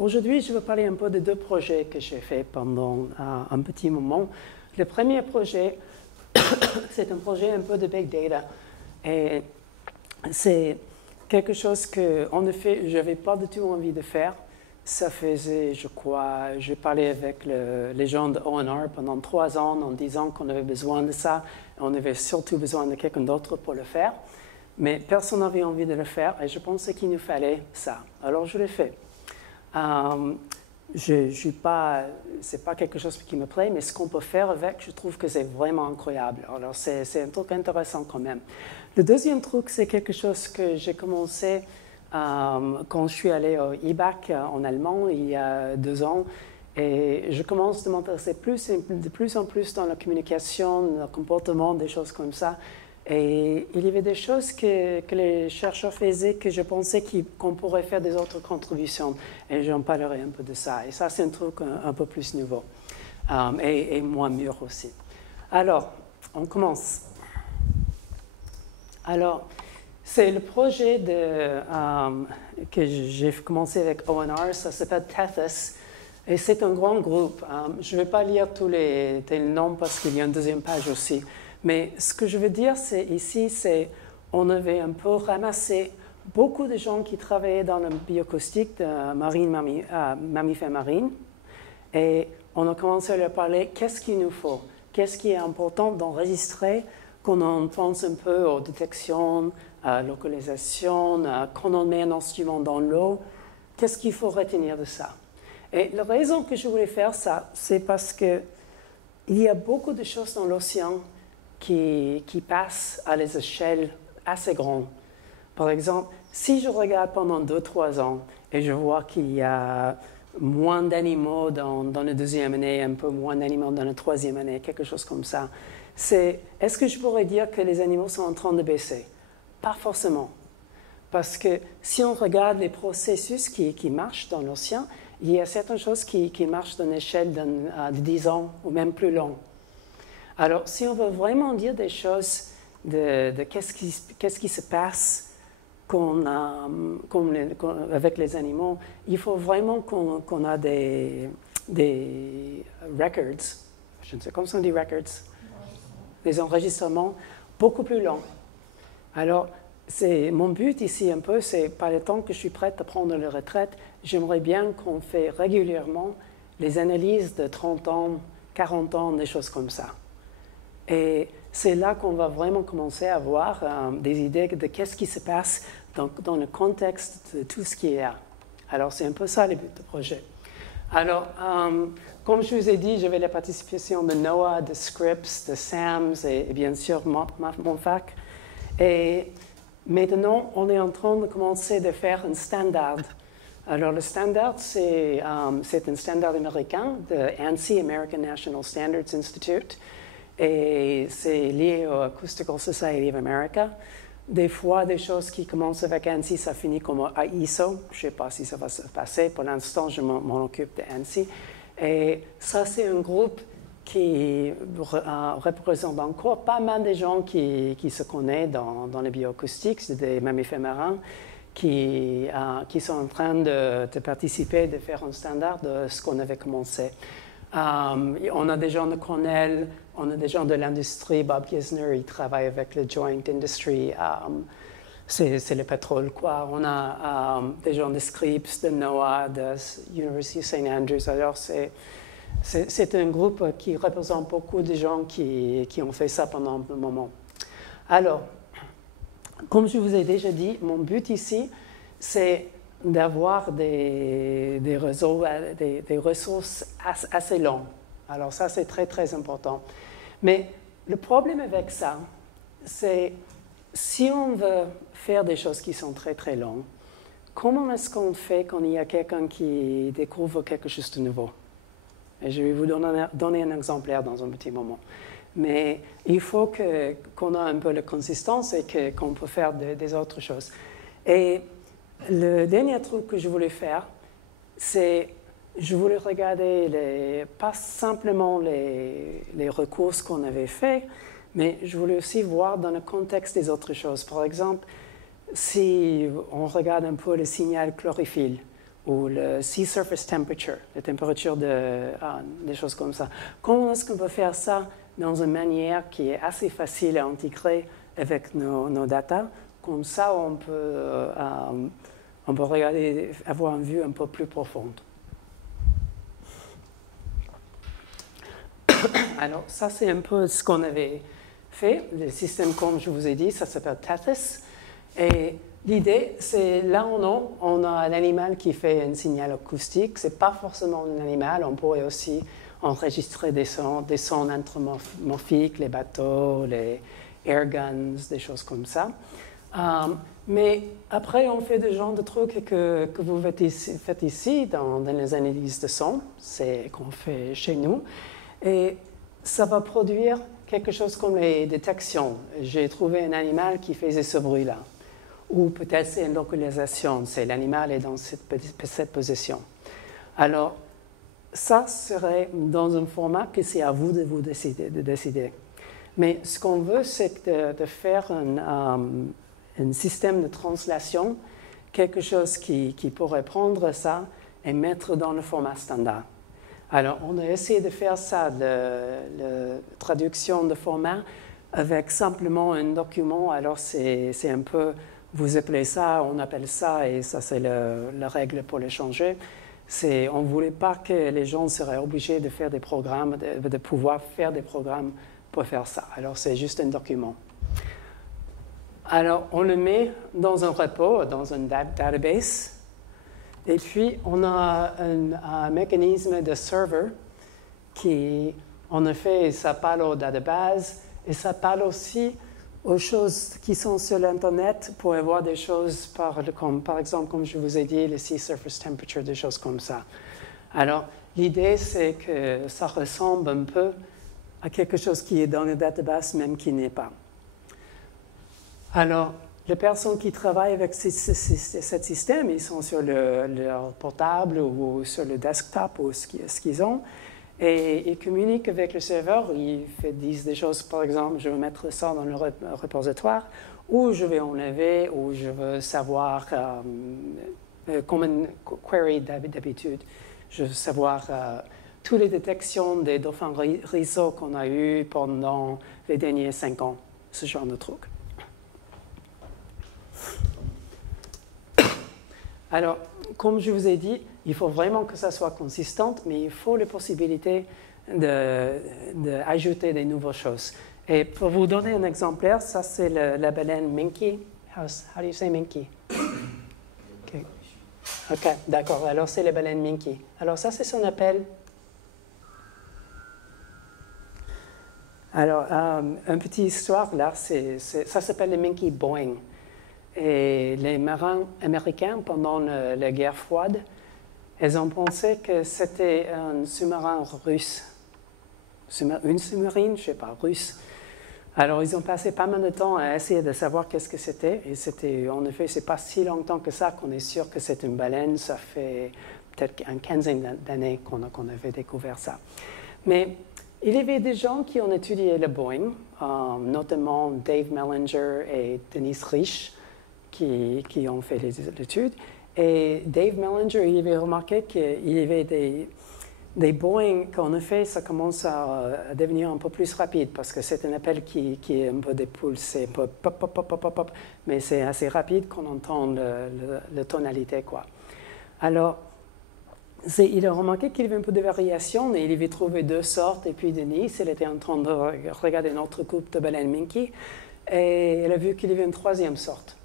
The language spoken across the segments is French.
aujourd'hui, je vais parler un peu de deux projets que j'ai faits pendant un petit moment. Le premier projet, c'est un projet un peu de big data. Et c'est quelque chose que, en effet, je n'avais pas du tout envie de faire. Ça faisait, je crois, j'ai parlé avec les gens de ONR pendant 3 ans en disant qu'on avait besoin de ça. On avait surtout besoin de quelqu'un d'autre pour le faire. Mais personne n'avait envie de le faire et je pensais qu'il nous fallait ça. Alors je l'ai fait. C'est pas quelque chose qui me plaît, mais ce qu'on peut faire avec, je trouve que c'est vraiment incroyable. Alors c'est un truc intéressant quand même. Le deuxième truc, c'est quelque chose que j'ai commencé quand je suis allé au IBAC en allemand il y a 2 ans. Et je commence de m'intéresser de plus en plus dans la communication, le comportement, des choses comme ça. Et il y avait des choses que les chercheurs faisaient que je pensais qu'on pourrait faire des autres contributions. Et j'en parlerai un peu de ça. Et ça, c'est un truc un peu plus nouveau et moins mûr aussi. Alors, on commence. Alors, c'est le projet que j'ai commencé avec ONR. Ça s'appelle TETHIS. Et c'est un grand groupe. Je ne vais pas lire tous les noms parce qu'il y a une deuxième page aussi. Mais ce que je veux dire ici, c'est qu'on avait un peu ramassé beaucoup de gens qui travaillaient dans le bioacoustique de mammifères marines. Et on a commencé à leur parler, qu'est-ce qu'il nous faut? Qu'est-ce qui est important d'enregistrer quand on pense un peu aux détections, à la localisation, quand on met un instrument dans l'eau? Qu'est-ce qu'il faut retenir de ça? Et la raison que je voulais faire ça, c'est parce qu'il y a beaucoup de choses dans l'océan qui passent à des échelles assez grandes. Par exemple, si je regarde pendant 2-3 ans et je vois qu'il y a moins d'animaux dans la deuxième année, un peu moins d'animaux dans la troisième année, quelque chose comme ça, est-ce que je pourrais dire que les animaux sont en train de baisser? Pas forcément. Parce que si on regarde les processus qui marchent dans l'océan, il y a certaines choses qui marchent dans une échelle de 10 ans ou même plus long. Alors, si on veut vraiment dire des choses de qu'est-ce qui se passe avec les animaux, il faut vraiment qu'on a des records, je ne sais comment on dit records, des enregistrements beaucoup plus longs. Alors, mon but ici un peu, c'est par le temps que je suis prête à prendre la retraite, j'aimerais bien qu'on fait régulièrement les analyses de 30 ans, 40 ans, des choses comme ça. Et c'est là qu'on va vraiment commencer à avoir des idées de qu'est-ce qui se passe dans le contexte de tout ce qui est là. Alors, c'est un peu ça le but du projet. Alors, comme je vous ai dit, j'avais la participation de NOAA, de Scripps, de SAMS et bien sûr mon fac. Et maintenant, on est en train de commencer à faire un standard. Alors, le standard, c'est un standard américain de ANSI, American National Standards Institute. Et c'est lié au Acoustical Society of America. Des fois, des choses qui commencent avec ANSI, ça finit comme ISO. Je ne sais pas si ça va se passer. Pour l'instant, je m'en occupe de ANSI. Et ça, c'est un groupe qui représente encore pas mal de gens qui se connaissent dans les bioacoustiques, c'est des mammifères marins qui sont en train de participer, de faire un standard de ce qu'on avait commencé. On a des gens de Cornell, on a des gens de l'industrie. Bob Gisner, il travaille avec le Joint Industry. C'est le pétrole, quoi. On a des gens de Scripps, de NOAA, de University of St. Andrews. Alors, c'est un groupe qui représente beaucoup de gens qui ont fait ça pendant un moment. Alors, comme je vous ai déjà dit, mon but ici, c'est d'avoir des ressources assez longues. Alors ça, c'est très, très important. Mais le problème avec ça, c'est si on veut faire des choses qui sont très, très longues, comment est-ce qu'on fait quand il y a quelqu'un qui découvre quelque chose de nouveau? Et je vais vous donner un exemplaire dans un petit moment. Mais il faut qu'on ait un peu la consistance et qu'on peut faire des autres choses. Et le dernier truc que je voulais faire, c'est je voulais regarder pas simplement les recours qu'on avait faits, mais je voulais aussi voir dans le contexte des autres choses. Par exemple, si on regarde un peu le signal chlorophylle, ou le sea surface temperature, la température des choses comme ça. Comment est-ce qu'on peut faire ça dans une manière qui est assez facile à intégrer avec nos data? Comme ça, on peut regarder, avoir une vue un peu plus profonde. Alors, ça, c'est un peu ce qu'on avait fait. Le système, comme je vous ai dit, ça s'appelle Tethys. Et l'idée, c'est là on a un animal qui fait un signal acoustique. Ce n'est pas forcément un animal. On pourrait aussi enregistrer des sons anthropomorphiques, les bateaux, les airguns, des choses comme ça. Mais après, on fait des genres de trucs que vous faites ici dans les analyses de son. C'est qu'on fait chez nous. Et ça va produire quelque chose comme les détections. J'ai trouvé un animal qui faisait ce bruit-là. Ou peut-être c'est une localisation, c'est l'animal est dans cette position. Alors, ça serait dans un format que c'est à vous de décider. Mais ce qu'on veut, c'est de faire un système de translation, quelque chose qui pourrait prendre ça et mettre dans le format standard. Alors, on a essayé de faire ça, la traduction de format, avec simplement un document. Alors, c'est un peu, vous appelez ça, on appelle ça, et ça, c'est la règle pour le changer. On ne voulait pas que les gens seraient obligés de faire des programmes, de pouvoir faire des programmes pour faire ça. Alors, c'est juste un document. Alors, on le met dans un repo, dans un database. Et puis, on a un mécanisme de serveur qui, en effet, ça parle aux databases et ça parle aussi aux choses qui sont sur l'Internet pour avoir des choses, par exemple, comme je vous ai dit, le sea surface temperature, des choses comme ça. Alors, l'idée, c'est que ça ressemble un peu à quelque chose qui est dans le database, même qui n'est pas. Alors, les personnes qui travaillent avec ce système, ils sont sur leur portable ou sur le desktop ou ce qu'ils ont, et ils communiquent avec le serveur. Ils disent des choses, par exemple, je veux mettre ça dans le repositoire, ou je vais enlever, ou je veux savoir, comme une query d'habitude, je veux savoir toutes les détections des dauphins réseaux qu'on a eues pendant les derniers 5 ans, ce genre de truc. Alors, comme je vous ai dit, il faut vraiment que ça soit consistant, mais il faut la possibilité d'ajouter des nouvelles choses. Et pour vous donner un exemplaire, ça c'est la baleine Minke. How do you say Minke? OK, d'accord. Alors c'est la baleine Minke. Alors ça c'est son appel. Alors, une petite histoire là, ça s'appelle le Minke Boeing. Et les marins américains, pendant la guerre froide, ils ont pensé que c'était un sous-marin russe. Une sous-marine, je ne sais pas, russe. Alors, ils ont passé pas mal de temps à essayer de savoir qu'est-ce que c'était. Et en effet, ce n'est pas si longtemps que ça qu'on est sûr que c'est une baleine. Ça fait peut-être une quinzaine d'années qu'on avait découvert ça. Mais il y avait des gens qui ont étudié le Boeing, notamment Dave Mellinger et Denise Rich, qui ont fait les études. Et Dave Mellinger, il avait remarqué qu'il y avait des Boeing qu'en effet, ça commence à devenir un peu plus rapide parce que c'est un appel qui est un peu dépulsé, un peu pop, pop, pop, pop, pop, pop, mais c'est assez rapide qu'on entend la tonalité, quoi. Alors, il a remarqué qu'il y avait un peu de variation et il avait trouvé 2 sortes. Et puis Denise, elle était en train de regarder notre couple de baleines Minke et elle a vu qu'il y avait une 3e sorte.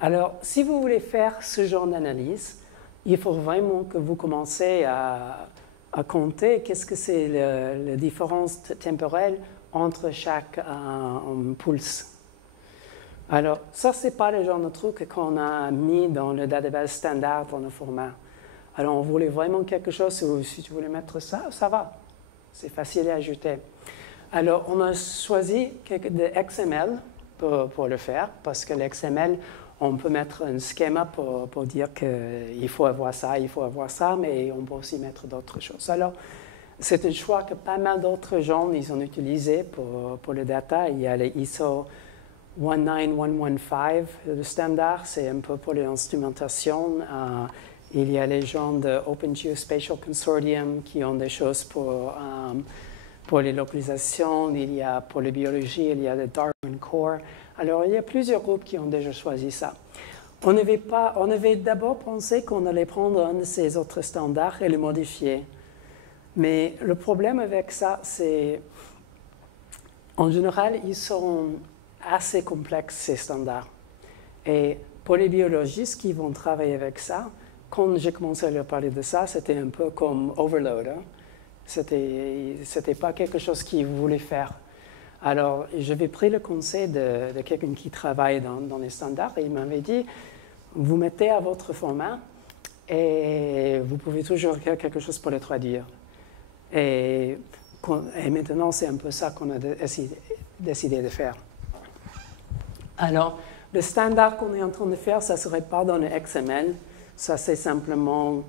Alors, si vous voulez faire ce genre d'analyse, il faut vraiment que vous commencez à compter qu'est-ce que c'est la différence temporelle entre chaque pulse. Alors, ça, ce n'est pas le genre de truc qu'on a mis dans le database standard dans le format. Alors, on voulait vraiment quelque chose, si tu voulais mettre ça, ça va. C'est facile à ajouter. Alors, on a choisi de XML pour le faire, parce que l'XML, on peut mettre un schéma pour dire qu'il faut avoir ça, mais on peut aussi mettre d'autres choses. Alors, c'est un choix que pas mal d'autres gens ils ont utilisé pour le data. Il y a le ISO 19115, le standard, c'est un peu pour l'instrumentation. Il y a les gens de Open Geospatial Consortium qui ont des choses pour les localisations. Il y a pour la biologie, il y a le Darwin Core. Alors, il y a plusieurs groupes qui ont déjà choisi ça. On avait d'abord pensé qu'on allait prendre un de ces autres standards et le modifier. Mais le problème avec ça, c'est, en général, ils sont assez complexes, ces standards. Et pour les biologistes qui vont travailler avec ça, quand j'ai commencé à leur parler de ça, c'était un peu comme overload. Hein? C'était pas quelque chose qu'ils voulaient faire. Alors, j'avais pris le conseil de quelqu'un qui travaille dans les standards et il m'avait dit, vous mettez à votre format et vous pouvez toujours faire quelque chose pour le traduire. Et maintenant, c'est un peu ça qu'on a décidé de faire. Alors, le standard qu'on est en train de faire, ça ne serait pas dans le XML. Ça, c'est simplement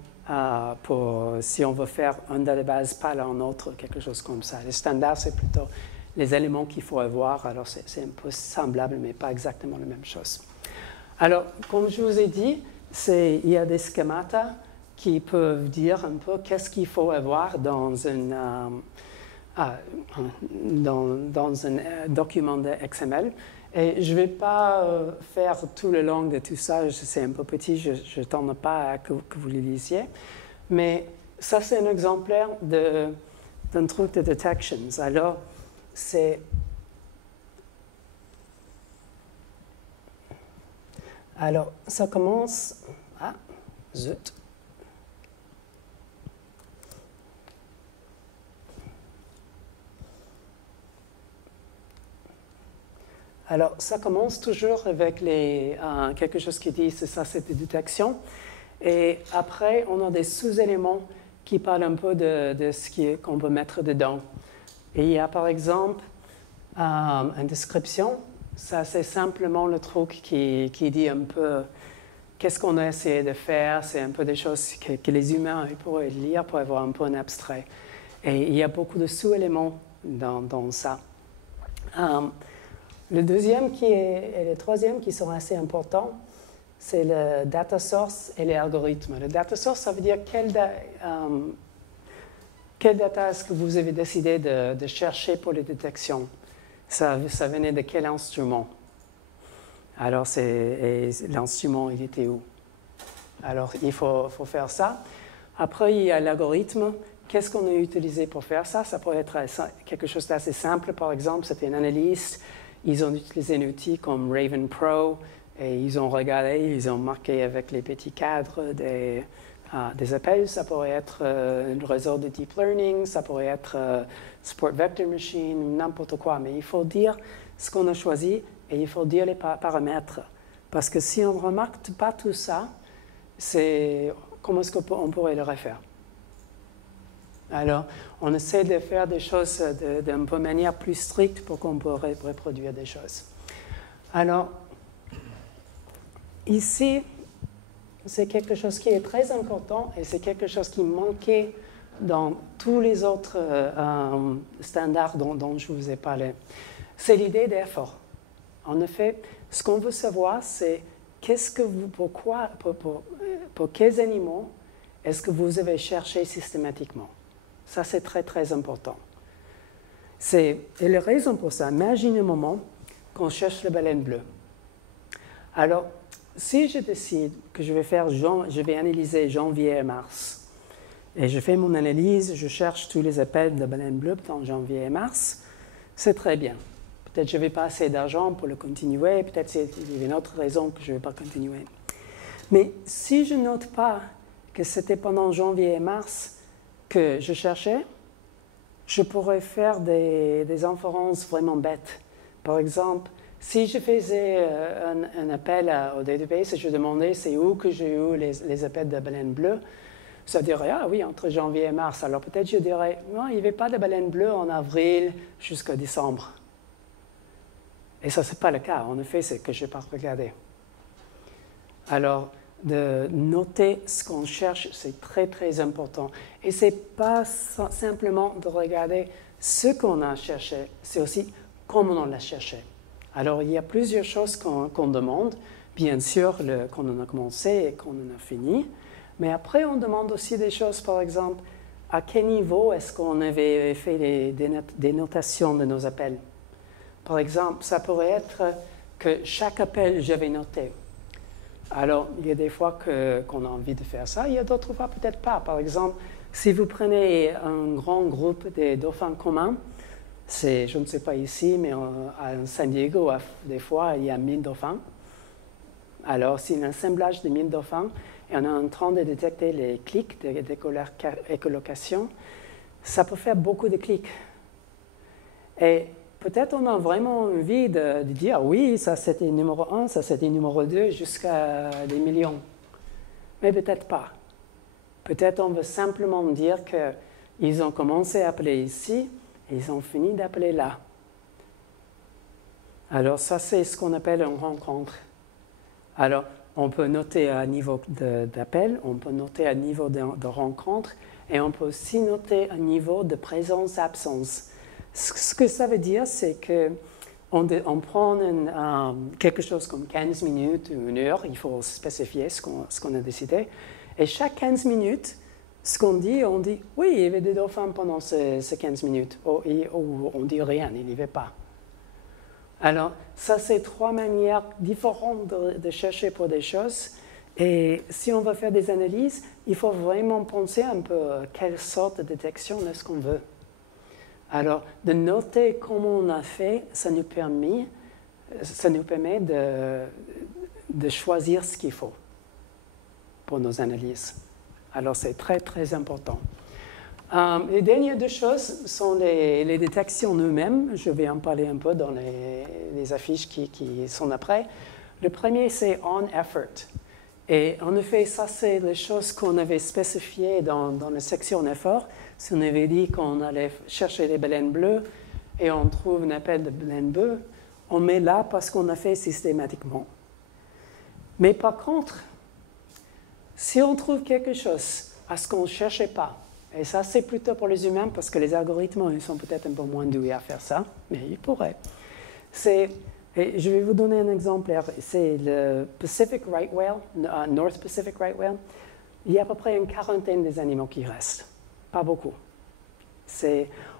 pour si on veut faire un database, pas un autre, quelque chose comme ça. Le standard, c'est plutôt les éléments qu'il faut avoir. Alors, c'est un peu semblable, mais pas exactement la même chose. Alors, comme je vous ai dit, il y a des schématas qui peuvent dire un peu qu'est-ce qu'il faut avoir dans un document de XML. Et je ne vais pas faire tout le long de tout ça, c'est un peu petit, je ne tente pas à que vous le lisiez. Mais ça, c'est un exemplaire d'un truc de detections. Alors, ça commence... Ah, zut. Alors, ça commence toujours avec quelque chose qui dit c'est des détections. Et après, on a des sous-éléments qui parlent un peu de ce qu'on peut mettre dedans. Et il y a par exemple une description. Ça, c'est simplement le truc qui dit un peu qu'est-ce qu'on a essayé de faire. C'est un peu des choses que les humains pourraient lire pour avoir un peu un abstrait. Et il y a beaucoup de sous-éléments dans ça. Le deuxième et le troisième qui sont assez importants, c'est le data source et les algorithmes. Le data source, ça veut dire quel data est-ce que vous avez décidé de chercher pour les détections. Ça venait de quel instrument? Alors, l'instrument, il était où? Alors, il faut faire ça. Après, il y a l'algorithme. Qu'est-ce qu'on a utilisé pour faire ça? Ça pourrait être quelque chose d'assez simple. Par exemple, c'était une analyste. Ils ont utilisé un outil comme Raven Pro et ils ont regardé, ils ont marqué avec les petits cadres des appels. Ça pourrait être un réseau de deep learning, ça pourrait être support vector machine, n'importe quoi. Mais il faut dire ce qu'on a choisi et il faut dire les paramètres. Parce que si on ne remarque pas tout ça, comment est-ce qu'on pourrait le refaire? Alors, on essaie de faire des choses d'une manière plus stricte pour qu'on puisse reproduire des choses. Alors, ici, c'est quelque chose qui est très important et c'est quelque chose qui manquait dans tous les autres standards dont je vous ai parlé. C'est l'idée d'effort. En effet, ce qu'on veut savoir, c'est pour quels animaux est-ce que vous avez cherché systématiquement. Ça, c'est très, très important. Et la raison pour ça, imaginez un moment qu'on cherche la baleine bleue. Alors, si je décide que je vais analyser janvier et mars, et je fais mon analyse, je cherche tous les appels de baleine bleue dans janvier et mars, c'est très bien. Peut-être que je n'avais pas assez d'argent pour le continuer, peut-être qu'il y a une autre raison que je ne vais pas continuer. Mais si je ne note pas que c'était pendant janvier et mars que je cherchais, je pourrais faire des inférences vraiment bêtes. Par exemple, si je faisais un appel au database et je demandais c'est où que j'ai eu les appels de baleine bleue, ça dirait, ah oui, entre janvier et mars. Alors peut-être je dirais, non, il n'y avait pas de baleine bleue en avril jusqu'à décembre. Et ça, ce n'est pas le cas. En effet, c'est que je n'ai pas regardé. Alors, de noter ce qu'on cherche, c'est très, très important. Et ce n'est pas simplement de regarder ce qu'on a cherché, c'est aussi comment on l'a cherché. Alors, il y a plusieurs choses qu'on demande. Bien sûr, qu'on en a commencé et qu'on en a fini. Mais après, on demande aussi des choses, par exemple, à quel niveau est-ce qu'on avait fait des notations de nos appels? Par exemple, ça pourrait être que chaque appel, j'avais noté. Alors, il y a des fois qu'on a envie de faire ça, il y a d'autres fois peut-être pas. Par exemple, si vous prenez un grand groupe de dauphins communs, je ne sais pas ici, mais à San Diego, des fois, il y a 1000 dauphins. Alors, c'est un assemblage de 1000 dauphins et on est en train de détecter les clics d'écholocation. Ça peut faire beaucoup de clics. Et peut-être on a vraiment envie de dire oui, ça c'était numéro 1, ça c'était numéro 2, jusqu'à des millions. Mais peut-être pas. Peut-être on veut simplement dire qu'ils ont commencé à appeler ici et ils ont fini d'appeler là. Alors ça c'est ce qu'on appelle une rencontre. Alors on peut noter à niveau d'appel, on peut noter à niveau de rencontre et on peut aussi noter à niveau de présence-absence. Ce que ça veut dire, c'est qu'on prend quelque chose comme 15 minutes ou une heure, il faut spécifier ce qu'on a décidé, et chaque 15 minutes, ce qu'on dit, on dit « oui, il y avait des dauphins pendant ces 15 minutes », ou on dit rien, il n'y avait pas. Alors, ça, c'est 3 manières différentes de chercher pour des choses, et si on veut faire des analyses, il faut vraiment penser un peu quelle sorte de détection est-ce qu'on veut. Alors, de noter comment on a fait, ça nous permet de choisir ce qu'il faut pour nos analyses. Alors, c'est très, très important. Les dernières 2 choses sont les détections eux-mêmes. Je vais en parler un peu dans les affiches qui sont après. Le premier, c'est on effort. Et en effet, ça, c'est les choses qu'on avait spécifiées dans la section effort. Si on avait dit qu'on allait chercher les baleines bleues et on trouve un appel de baleine bleue, on met là parce qu'on a fait systématiquement. Mais par contre, si on trouve quelque chose à ce qu'on ne cherchait pas, et ça c'est plutôt pour les humains parce que les algorithmes ils sont peut-être un peu moins doués à faire ça, mais ils pourraient. Et je vais vous donner un exemplaire, c'est le Pacific Right Whale, North Pacific Right Whale. Il y a à peu près une quarantaine des animaux qui restent. Pas beaucoup.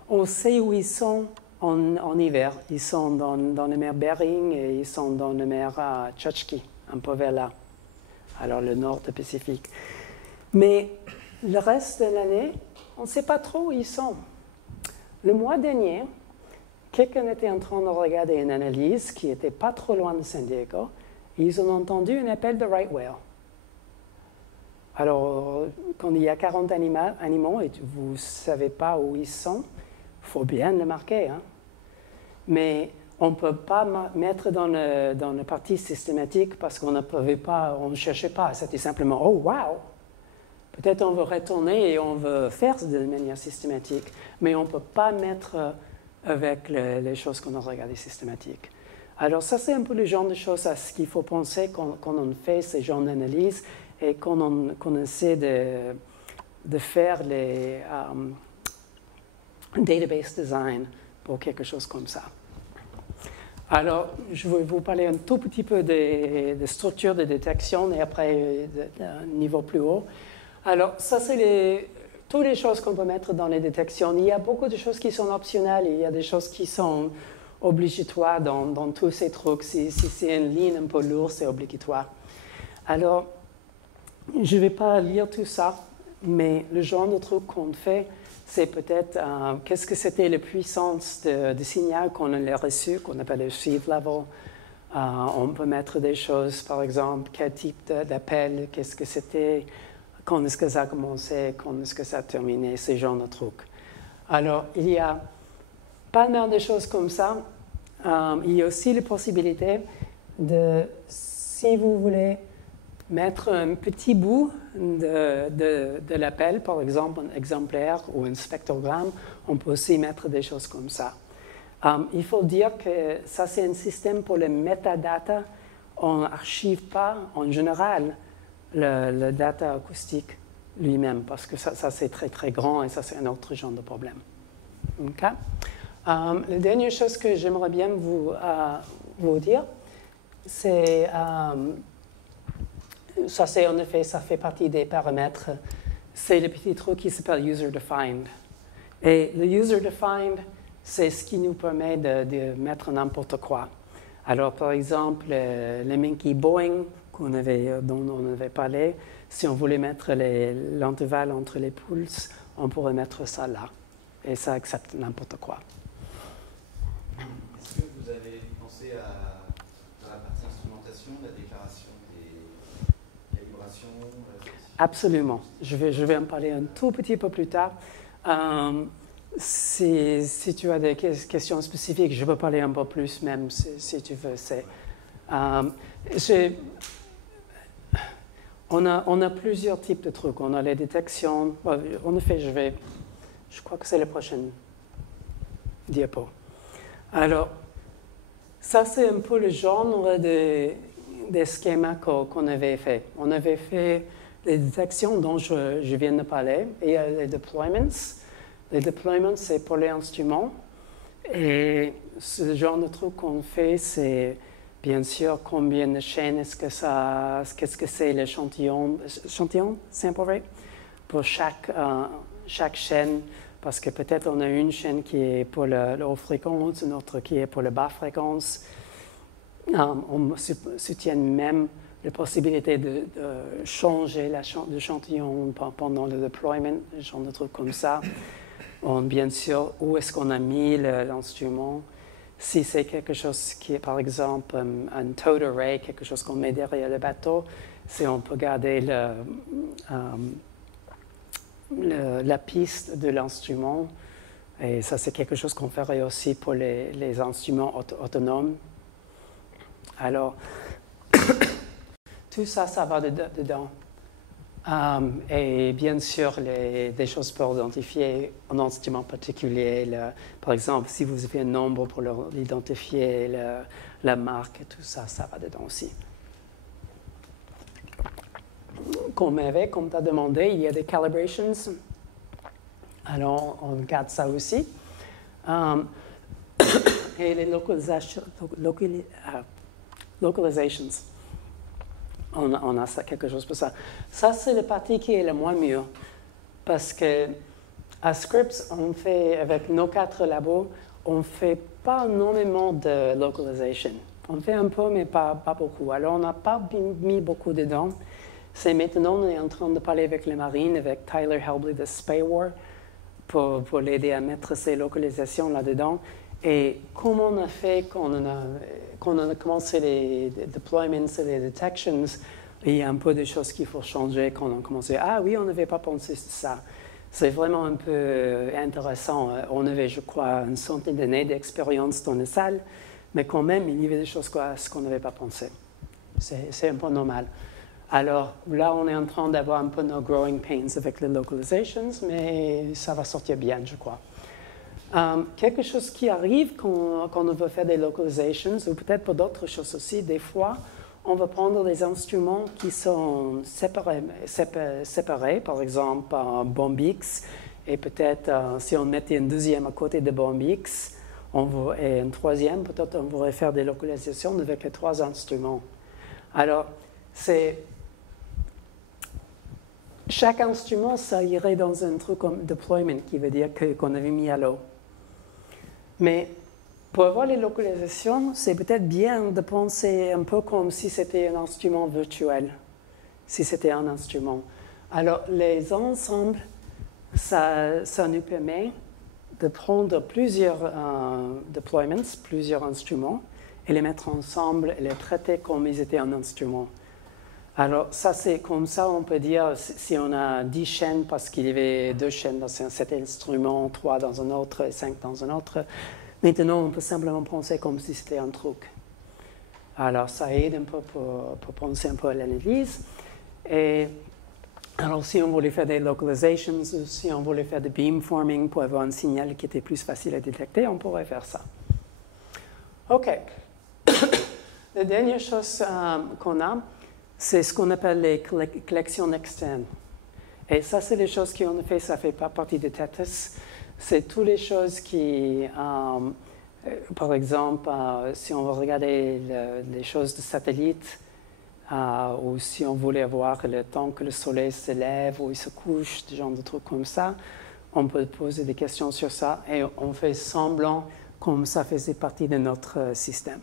On sait où ils sont en hiver. Ils sont dans la mer Bering et ils sont dans la mer Chukchi, un peu vers là, alors le nord du Pacifique. Mais le reste de l'année, on ne sait pas trop où ils sont. Le mois dernier, quelqu'un était en train de regarder une analyse qui n'était pas trop loin de San Diego et ils ont entendu un appel de right whale. Alors, quand il y a 40 animaux et vous ne savez pas où ils sont, il faut bien le marquer. Hein? Mais on ne peut pas mettre dans la partie systématique parce qu'on ne cherchait pas. C'était simplement « oh, wow !» Peut-être on veut retourner et on veut faire de manière systématique, mais on ne peut pas mettre avec les choses qu'on a regardées systématiques. Alors ça, c'est un peu le genre de choses à ce qu'il faut penser quand on fait ces genres d'analyse et qu'on essaie de faire les database design pour quelque chose comme ça. Alors, je vais vous parler un tout petit peu des structures de détection et après d'un niveau plus haut. Alors, ça, c'est toutes les choses qu'on peut mettre dans les détections. Il y a beaucoup de choses qui sont optionnelles, il y a des choses qui sont obligatoires dans tous ces trucs. Si c'est une ligne un peu lourde, c'est obligatoire. Alors, je ne vais pas lire tout ça, mais le genre de truc qu'on fait, c'est peut-être qu'est-ce que c'était la puissance de signal qu'on a reçu, qu'on appelle le receive level. On peut mettre des choses, par exemple, quel type d'appel, qu'est-ce que c'était, quand est-ce que ça a commencé, quand est-ce que ça a terminé, ce genre de trucs. Alors, il y a pas mal de choses comme ça. Il y a aussi la possibilité si vous voulez, mettre un petit bout de l'appel, par exemple un exemplaire ou un spectrogramme, on peut aussi mettre des choses comme ça. Il faut dire que ça, c'est un système pour les metadata. On n'archive pas, en général, le data acoustique lui-même, parce que ça c'est très, très grand et ça, c'est un autre genre de problème. Okay? La dernière chose que j'aimerais bien vous dire, c'est ça c'est en effet, ça fait partie des paramètres. C'est le petit truc qui s'appelle User Defined. Et le User Defined, c'est ce qui nous permet de mettre n'importe quoi. Alors, par exemple, le Minky Boeing dont on avait parlé, si on voulait mettre l'intervalle entre les pulses, on pourrait mettre ça là. Et ça accepte n'importe quoi. Est-ce que vous avez pensé à la partie instrumentation, la déclaration des calibrations? Absolument. Je vais en parler un tout petit peu plus tard. Si tu as des questions spécifiques, je peux parler un peu plus même si tu veux. On a plusieurs types de trucs. On a les détections. En effet, je crois que c'est la prochaine diapo. Alors, ça c'est un peu le genre des schémas qu'on avait fait. On avait fait les détections dont je viens de parler et les deployments. Les deployments, c'est pour les instruments. Et ce genre de truc qu'on fait, c'est bien sûr combien de chaînes qu'est-ce que c'est l'échantillon, sample rate, pour chaque chaîne, parce que peut-être on a une chaîne qui est pour la haute fréquence, une autre qui est pour la basse fréquence. On soutient même la possibilité de changer l'échantillon pendant le deployment, ce genre de trucs comme ça. Bien sûr, où est-ce qu'on a mis l'instrument? Si c'est quelque chose qui est, par exemple, un tow array, quelque chose qu'on met derrière le bateau, on peut garder la piste de l'instrument. Et ça, c'est quelque chose qu'on ferait aussi pour les instruments autonomes. Alors, tout ça, ça va dedans. Et bien sûr, des choses pour identifier un instrument particulier. Par exemple, si vous avez un nombre pour l'identifier, la marque, tout ça, ça va dedans aussi. Comme tu as demandé, il y a des calibrations. Alors, on regarde ça aussi. Et les localizations. On a quelque chose pour ça. Ça, c'est la partie qui est le moins mieux. Parce que à Scripps, on fait, avec nos 4 labos, on ne fait pas énormément de localisation. On fait un peu, mais pas beaucoup. Alors, on n'a pas mis beaucoup dedans. C'est maintenant, on est en train de parler avec les marines, avec Tyler Helbley de SPAWAR, pour l'aider à mettre ces localisations là-dedans. Et comme on a fait quand on a commencé les deployments et les detections, il y a un peu de choses qu'il faut changer quand on a commencé. Ah oui, on n'avait pas pensé à ça. C'est vraiment un peu intéressant. On avait, je crois, une centaine d'années d'expérience dans la salle, mais quand même, il y avait des choses qu'on n'avait pas pensé. C'est un peu normal. Alors là, on est en train d'avoir un peu nos growing pains avec les localizations, mais ça va sortir bien, je crois. Quelque chose qui arrive quand on veut faire des localizations, ou peut-être pour d'autres choses aussi, des fois, on va prendre des instruments qui sont séparés, par exemple bombe X, et peut-être si on mettait un deuxième à côté de bombe X, et un troisième, peut-être on pourrait faire des localisations avec les 3 instruments. Alors, chaque instrument, ça irait dans un truc comme deployment, qui veut dire qu'on avait mis à l'eau. Mais pour avoir les localisations, c'est peut-être bien de penser un peu comme si c'était un instrument virtuel, si c'était un instrument. Alors, les ensembles, ça nous permet de prendre plusieurs deployments, plusieurs instruments, et les mettre ensemble et les traiter comme ils étaient un instrument. Alors, ça, c'est comme ça, on peut dire, si on a 10 chaînes, parce qu'il y avait 2 chaînes dans cet instrument, 3 dans un autre, et 5 dans un autre. Maintenant, on peut simplement penser comme si c'était un truc. Alors, ça aide un peu pour penser un peu à l'analyse. Et alors, si on voulait faire des localizations, si on voulait faire des beamforming pour avoir un signal qui était plus facile à détecter, on pourrait faire ça. OK. La dernière chose qu'on a, c'est ce qu'on appelle les collections externes. Et ça, c'est les choses qui, en effet, ça ne fait pas partie de TETRAS. C'est toutes les choses qui, par exemple, si on veut regarder les choses de satellite, ou si on voulait voir le temps que le soleil se lève ou il se couche, des genres de trucs comme ça, on peut poser des questions sur ça et on fait semblant comme ça faisait partie de notre système.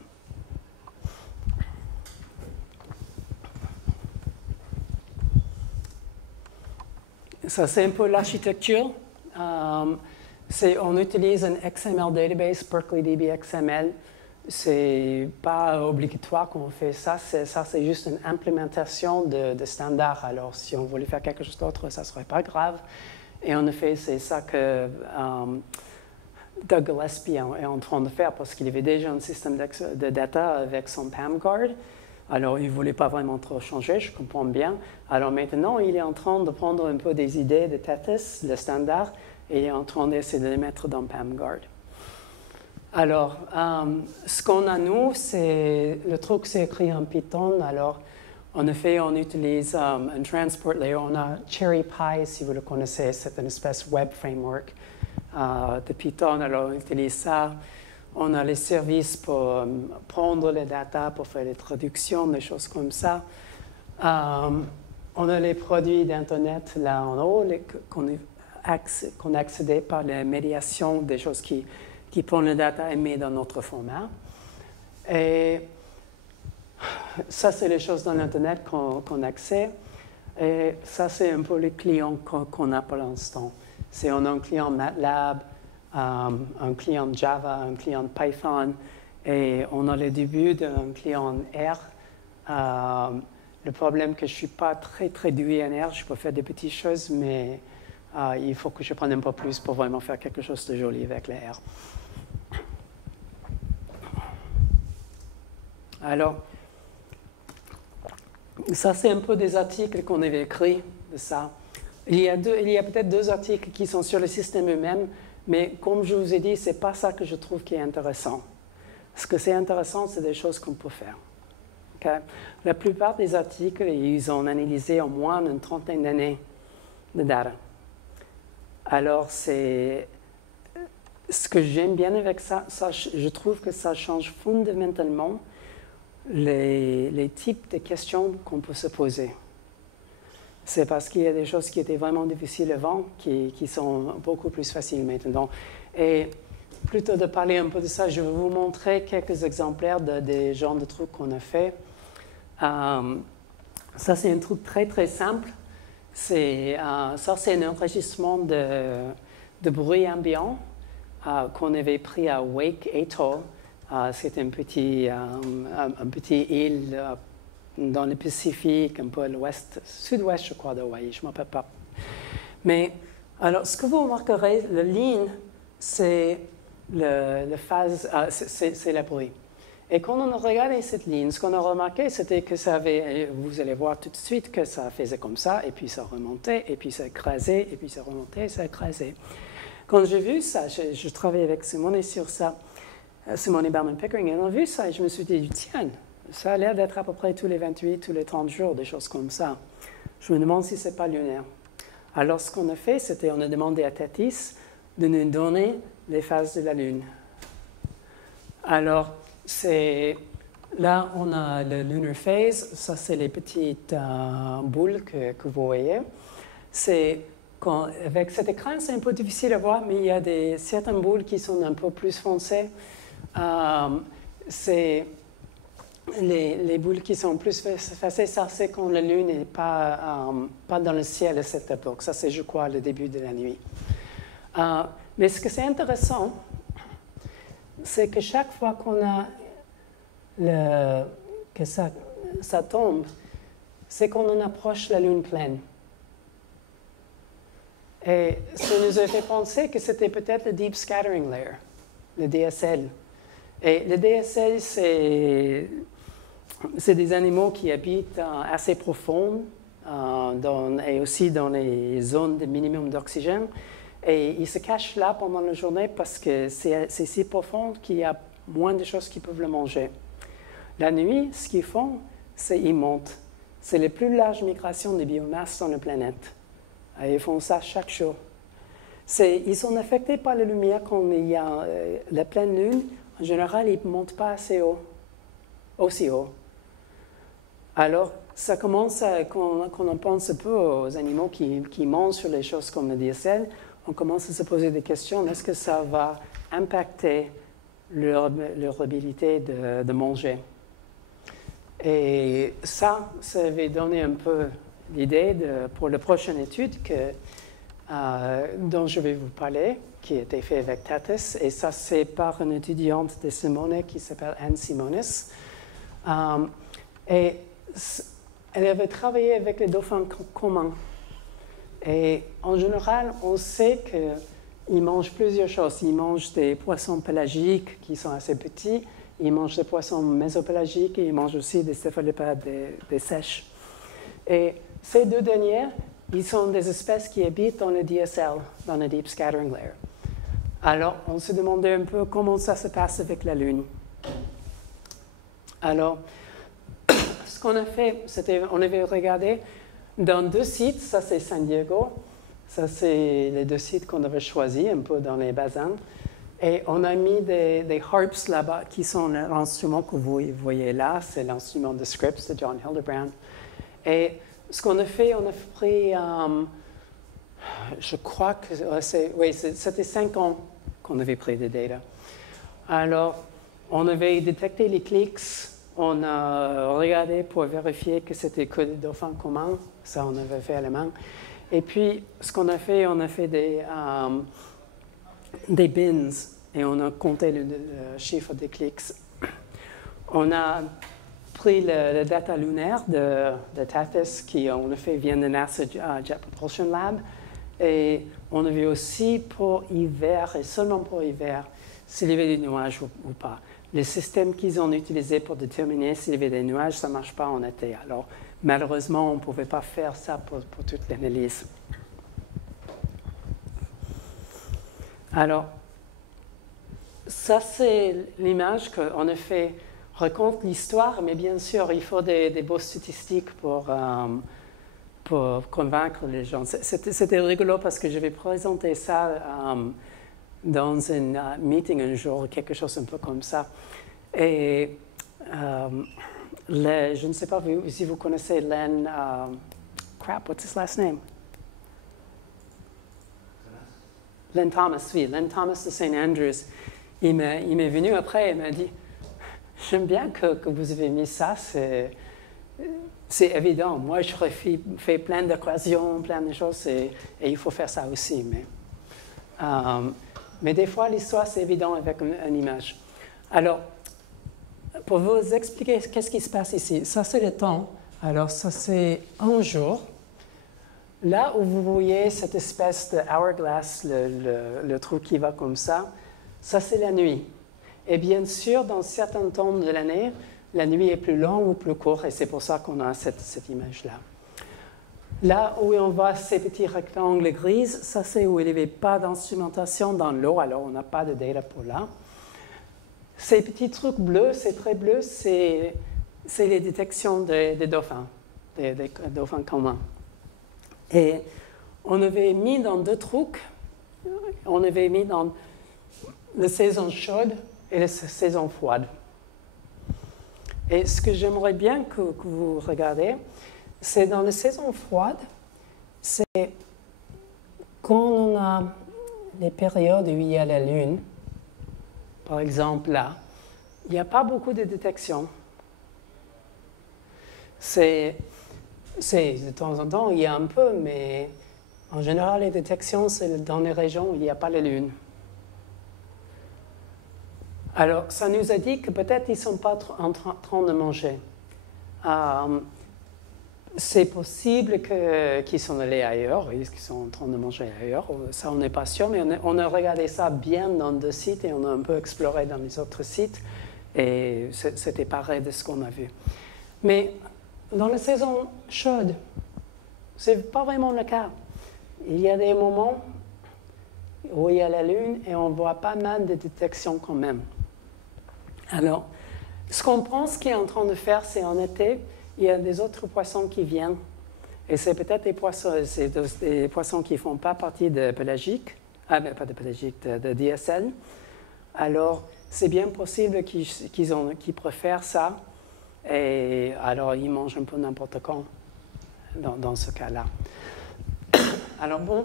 Ça, c'est un peu l'architecture. On utilise un XML database, BerkeleyDB XML. C'est pas obligatoire qu'on fait ça. C'est juste une implémentation de standard. Alors, si on voulait faire quelque chose d'autre, ça ne serait pas grave. Et en effet, c'est ça que Doug Gillespie est en train de faire parce qu'il avait déjà un système de data avec son PAMGuard. Alors, il ne voulait pas vraiment trop changer, je comprends bien. Alors maintenant, il est en train de prendre un peu des idées de Tethys, le standard, et il est en train d'essayer de les mettre dans PAMGuard. Alors, ce qu'on a, nous, c'est le truc, c'est écrit en Python. Alors, en effet, on utilise un transport layer. On a CherryPy, si vous le connaissez, c'est une espèce web framework de Python. Alors, on utilise ça. On a les services pour prendre les data, pour faire les traductions, des choses comme ça. On a les produits d'Internet là en haut, qu'on a accédé par la médiation, des choses qui prennent le data et mettent dans notre format. Et ça, c'est les choses dans l'Internet qu'on accède. Et ça, c'est un peu les clients qu'on a pour l'instant. On a un client MATLAB, un client Java, un client Python, et on a le début d'un client R. Le problème que je ne suis pas très doué en R, je peux faire des petites choses, mais il faut que je prenne un peu plus pour vraiment faire quelque chose de joli avec le R. Alors, ça c'est un peu des articles qu'on avait écrits de ça. Il y a peut-être 2 articles qui sont sur le système eux-mêmes, mais comme je vous ai dit, ce n'est pas ça que je trouve qui est intéressant. Ce que c'est intéressant, c'est des choses qu'on peut faire. Okay? La plupart des articles, ils ont analysé au moins une trentaine d'années de data. Alors, ce que j'aime bien avec ça, je trouve que ça change fondamentalement les types de questions qu'on peut se poser. C'est parce qu'il y a des choses qui étaient vraiment difficiles avant qui sont beaucoup plus faciles maintenant. Et plutôt de parler un peu de ça, je vais vous montrer quelques exemplaires des genres de trucs qu'on a fait. Ça, c'est un truc très simple. Ça, c'est un enregistrement de bruit ambiant qu'on avait pris à Wake Atoll. C'est un petit île dans le Pacifique, un peu à l'ouest, sud-ouest, je crois, d'Hawaï, je ne m'en rappelle pas. Mais, alors, ce que vous remarquerez, la ligne, c'est la phase, c'est le bruit. Et quand on a regardé cette ligne, ce qu'on a remarqué, c'était que ça avait, vous allez voir tout de suite que ça faisait comme ça, et puis ça remontait, et puis ça écrasait, et puis ça remontait, et ça écrasait. Quand j'ai vu ça, je travaillais avec Simone sur ça, Simone Berman-Pickering, et on a vu ça, et je me suis dit, tiens, ça a l'air d'être à peu près tous les 28, tous les 30 jours, des choses comme ça. Je me demande si ce n'est pas lunaire. Alors, ce qu'on a fait, c'était on a demandé à Tethys de nous donner les phases de la Lune. Alors, là, on a le lunar phase, ça c'est les petites boules que vous voyez. Avec cet écran, c'est un peu difficile à voir, mais il y a certaines boules qui sont un peu plus foncées. Les boules qui sont plus effacées, ça c'est quand la Lune n'est pas dans le ciel à cette époque. Ça c'est, je crois, le début de la nuit. Mais ce que c'est intéressant, c'est que chaque fois qu'on a que ça tombe, c'est qu'on en approche la Lune pleine. Et ça nous a fait penser que c'était peut-être le Deep Scattering Layer, le DSL. Et le DSL, c'est des animaux qui habitent assez profond et aussi dans les zones de minimum d'oxygène. Et ils se cachent là pendant la journée parce que c'est si profond qu'il y a moins de choses qui peuvent le manger. La nuit, ce qu'ils font, c'est qu'ils montent. C'est la plus large migration de biomasse sur la planète. Et ils font ça chaque jour. Ils sont affectés par la lumière quand il y a la pleine lune. En général, ils ne montent pas aussi haut. Alors, ça commence quand on pense un peu aux animaux qui mangent sur les choses comme le DSL, on commence à se poser des questions. Est-ce que ça va impacter leur abilité de manger? Et ça avait donné un peu l'idée pour la prochaine étude dont je vais vous parler, qui a été faite avec Tatis. Et ça, c'est par une étudiante de Simone qui s'appelle Anne Simonis. Et elle avait travaillé avec les dauphins communs. Et en général, on sait qu'ils mangent plusieurs choses. Ils mangent des poissons pélagiques qui sont assez petits, ils mangent des poissons mésopélagiques et ils mangent aussi des céphalopades, des sèches. Et ces deux derniers, ils sont des espèces qui habitent dans le DSL, dans le Deep Scattering Layer. Alors, on se demandait un peu comment ça se passe avec la Lune. Alors, ce qu'on a fait, on avait regardé dans deux sites, ça c'est San Diego, ça c'est les deux sites qu'on avait choisis, un peu dans les bassins, et on a mis des harps là-bas, qui sont l'instrument que vous voyez là, c'est l'instrument de Scripps de John Hildebrand. Et ce qu'on a fait, on a pris, je crois que c'était 5 ans qu'on avait pris des data. Alors, on avait détecté les clics. On a regardé pour vérifier que c'était que des dauphins communs. Ça, on avait fait à la main. Et puis, ce qu'on a fait, on a fait des bins et on a compté le chiffre des clics. On a pris le data lunaire de Tatis, qui, on a fait, vient de NASA Jet Propulsion Lab. Et on a vu aussi pour hiver, et seulement pour hiver, s'il y avait des nuages ou pas. Les systèmes qu'ils ont utilisés pour déterminer s'il y avait des nuages, ça ne marche pas en été. Alors, malheureusement, on ne pouvait pas faire ça pour toute l'analyse. Alors, ça, c'est l'image qu'on a fait, raconte l'histoire, mais bien sûr, il faut des beaux statistiques pour convaincre les gens. C'était rigolo parce que je vais présenter ça dans un meeting un jour, quelque chose un peu comme ça. Et je ne sais pas si vous connaissez Len, what's his last name? Len Thomas, oui, Len Thomas de St. Andrews. Il m'est venu après et m'a dit, j'aime bien que vous avez mis ça, c'est évident. Moi, j'aurais fait plein d'équations, plein de choses, et il faut faire ça aussi. Mais des fois, l'histoire, c'est évident avec une image. Alors, pour vous expliquer qu'est-ce qui se passe ici, ça, c'est le temps. Alors, ça, c'est un jour. Là où vous voyez cette espèce de hourglass, le trou qui va comme ça, c'est la nuit. Et bien sûr, dans certains temps de l'année, la nuit est plus longue ou plus courte, et c'est pour ça qu'on a cette image-là. Là où on voit ces petits rectangles gris, ça c'est où il n'y avait pas d'instrumentation dans l'eau, alors on n'a pas de data pour là. Ces petits trucs bleus, c'est très bleu, c'est les détections des dauphins, des dauphins communs. Et on avait mis dans deux trucs, on avait mis dans la saison chaude et la saison froide. Et ce que j'aimerais bien que vous regardiez, c'est dans la saison froide, c'est quand on a les périodes où il y a la Lune, par exemple là, il n'y a pas beaucoup de détection. C'est de temps en temps, il y a un peu, mais en général, les détections, c'est dans les régions où il n'y a pas la Lune. Alors, ça nous a dit que peut-être ils ne sont pas en train de manger. C'est possible qu'ils sont allés ailleurs, qu'ils sont en train de manger ailleurs. Ça, on n'est pas sûr, mais on a regardé ça bien dans deux sites et on a un peu exploré dans les autres sites. Et c'était pareil de ce qu'on a vu. Mais dans la saison chaude, ce n'est pas vraiment le cas. Il y a des moments où il y a la Lune et on voit pas mal de détections quand même. Alors, ce qu'on pense qu'il est en train de faire, c'est en été, il y a des autres poissons qui viennent. Et c'est peut-être des poissons qui ne font pas partie de pélagique, pas de pélagique, de DSL. Alors, c'est bien possible qu'ils préfèrent ça Et alors, ils mangent un peu n'importe quand dans ce cas-là. Alors bon,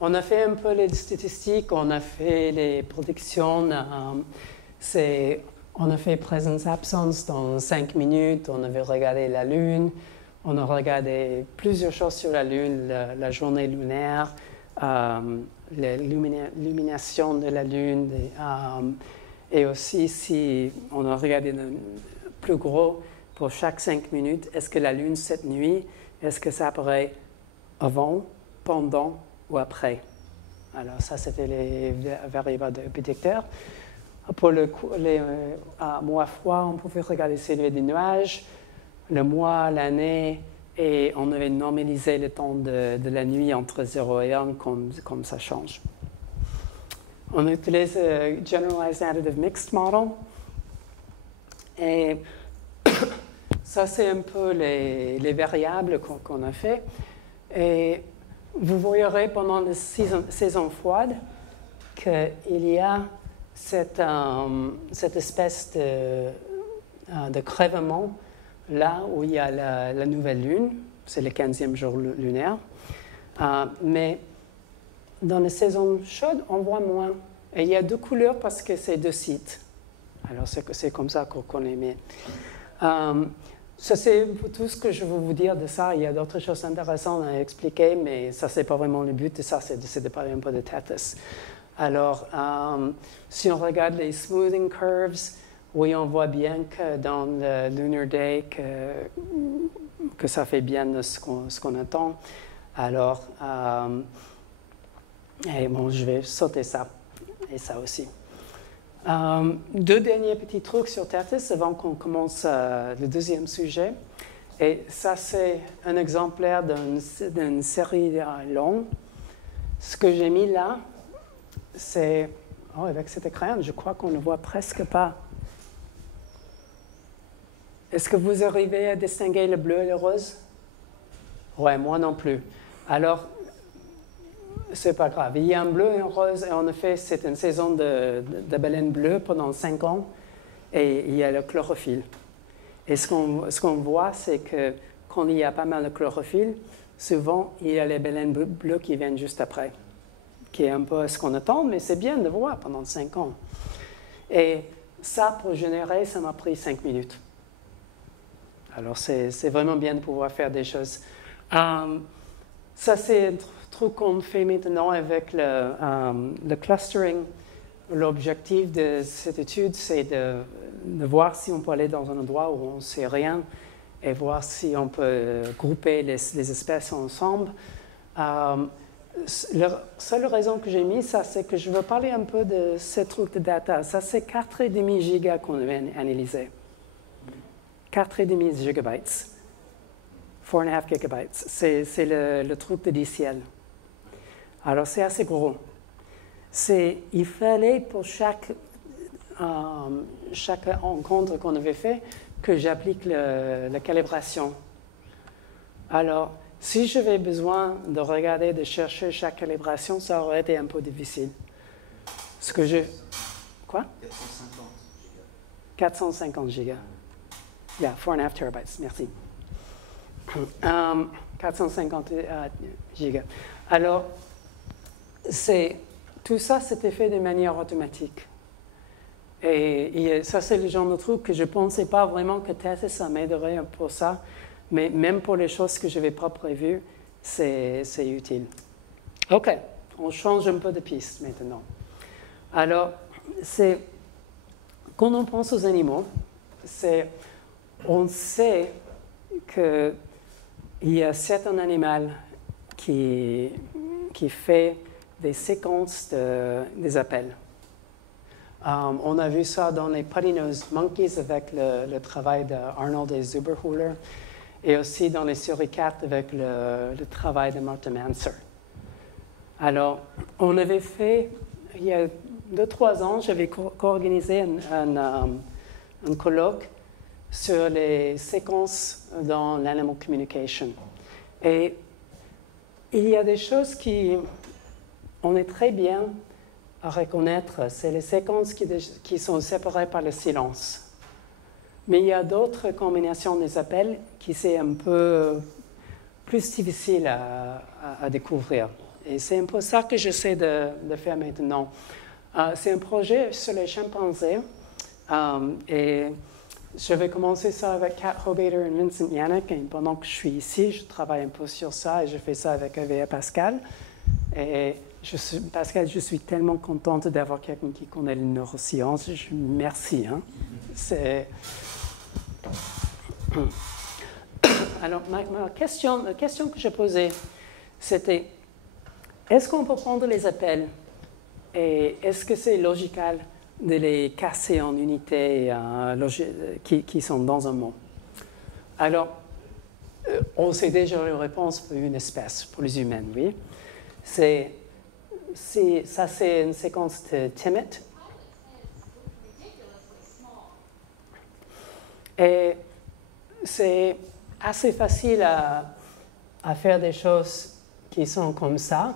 on a fait un peu les statistiques, on a fait les prédictions. On a fait présence-absence dans 5 minutes, on avait regardé la Lune, on a regardé plusieurs choses sur la Lune, la journée lunaire, l'illumination de la Lune, et aussi si on a regardé le plus gros pour chaque 5 minutes, est-ce que la Lune cette nuit, est-ce que ça apparaît avant, pendant ou après? Alors ça, c'était les variables prédicteurs. Pour le mois froid, on pouvait regarder s'il y avait des nuages, le mois, l'année, et on avait normalisé le temps de la nuit entre 0 et 1 comme ça change. On utilise Generalized Additive Mixed Model. Et ça, c'est un peu les variables qu'on a fait. Et vous verrez pendant la saison froide qu'il y a cette espèce de crèvement là où il y a la nouvelle lune, c'est le 15e jour lunaire. Mais dans la saison chaude, on voit moins. Et il y a 2 couleurs parce que c'est 2 sites. Alors c'est comme ça qu'on les met. Ça, c'est tout ce que je veux vous dire de ça. Il y a d'autres choses intéressantes à expliquer, mais ça, c'est pas vraiment le but de ça, c'est de parler un peu de Tethys. Alors, si on regarde les smoothing curves, oui, on voit bien que dans le Lunar Day, que ça fait bien ce qu'on attend. Alors, et bon, je vais sauter ça, et ça aussi. 2 derniers petits trucs sur Tethys avant qu'on commence le deuxième sujet. Et ça, c'est un exemplaire d'une série longue. Ce que j'ai mis là, c'est... Oh, avec cet écran, je crois qu'on ne voit presque pas. Est-ce que vous arrivez à distinguer le bleu et le rose? Ouais, moi non plus. Alors, c'est pas grave. Il y a un bleu et un rose, et en effet, c'est une saison de baleine bleue pendant 5 ans, et il y a le chlorophylle. Et ce qu'on voit, c'est que quand il y a pas mal de chlorophylle, souvent, il y a les baleines bleues qui viennent juste après, qui est un peu ce qu'on attend, mais c'est bien de voir pendant 5 ans. Et ça, pour générer, ça m'a pris 5 minutes. Alors, c'est vraiment bien de pouvoir faire des choses. Ça, c'est un truc qu'on fait maintenant avec le clustering. L'objectif de cette étude, c'est de voir si on peut aller dans un endroit où on ne sait rien et voir si on peut grouper les espèces ensemble. La seule raison que j'ai mis ça, c'est que je veux parler un peu de ce truc de data. Ça, c'est 4,5 gigas qu'on a analysé. 4,5 gigabytes. 4,5 gigabytes. C'est le truc de DCL. Alors, c'est assez gros. Il fallait pour chaque rencontre qu'on avait fait que j'applique la calibration. Alors, si j'avais besoin de regarder, de chercher chaque calibration, ça aurait été un peu difficile. Ce que je... Quoi? 450 gigas. Yeah, 4,5 terabytes, merci. 450 gigas. Alors, tout ça, c'était fait de manière automatique. Et ça, c'est le genre de truc que je ne pensais pas vraiment que Tethys, ça m'aiderait pour ça. Mais même pour les choses que je n'avais pas prévues, c'est utile. OK, on change un peu de piste maintenant. Alors, quand on pense aux animaux, on sait qu'il y a certains animaux qui fait des séquences des appels. On a vu ça dans les Putty-Nosed Monkeys avec le travail d'Arnold et Zuberhuler, et aussi dans les suricates avec le travail de Martha Manser. Alors, on avait fait, il y a 2-3 ans, j'avais co-organisé un colloque sur les séquences dans l'animal communication. Et il y a des choses on est très bien à reconnaître, c'est les séquences qui sont séparées par le silence. Mais il y a d'autres combinaisons des appels qui sont un peu plus difficiles à découvrir. Et c'est un peu ça que j'essaie de faire maintenant. C'est un projet sur les chimpanzés. Et je vais commencer ça avec Kat Hobater et Vincent Yannick. Et pendant que je suis ici, je travaille un peu sur ça et je fais ça avec EVA Pascal. Et Pascal, je suis tellement contente d'avoir quelqu'un qui connaît les neurosciences. Merci. Hein. Alors, la question que j'ai posée, c'était, est-ce qu'on peut prendre les appels et est-ce que c'est logical de les casser en unités qui sont dans un mot? Alors, on sait déjà la réponse pour une espèce, pour les humains, oui. C'est une séquence de Timmett. Et c'est assez facile à faire des choses qui sont comme ça.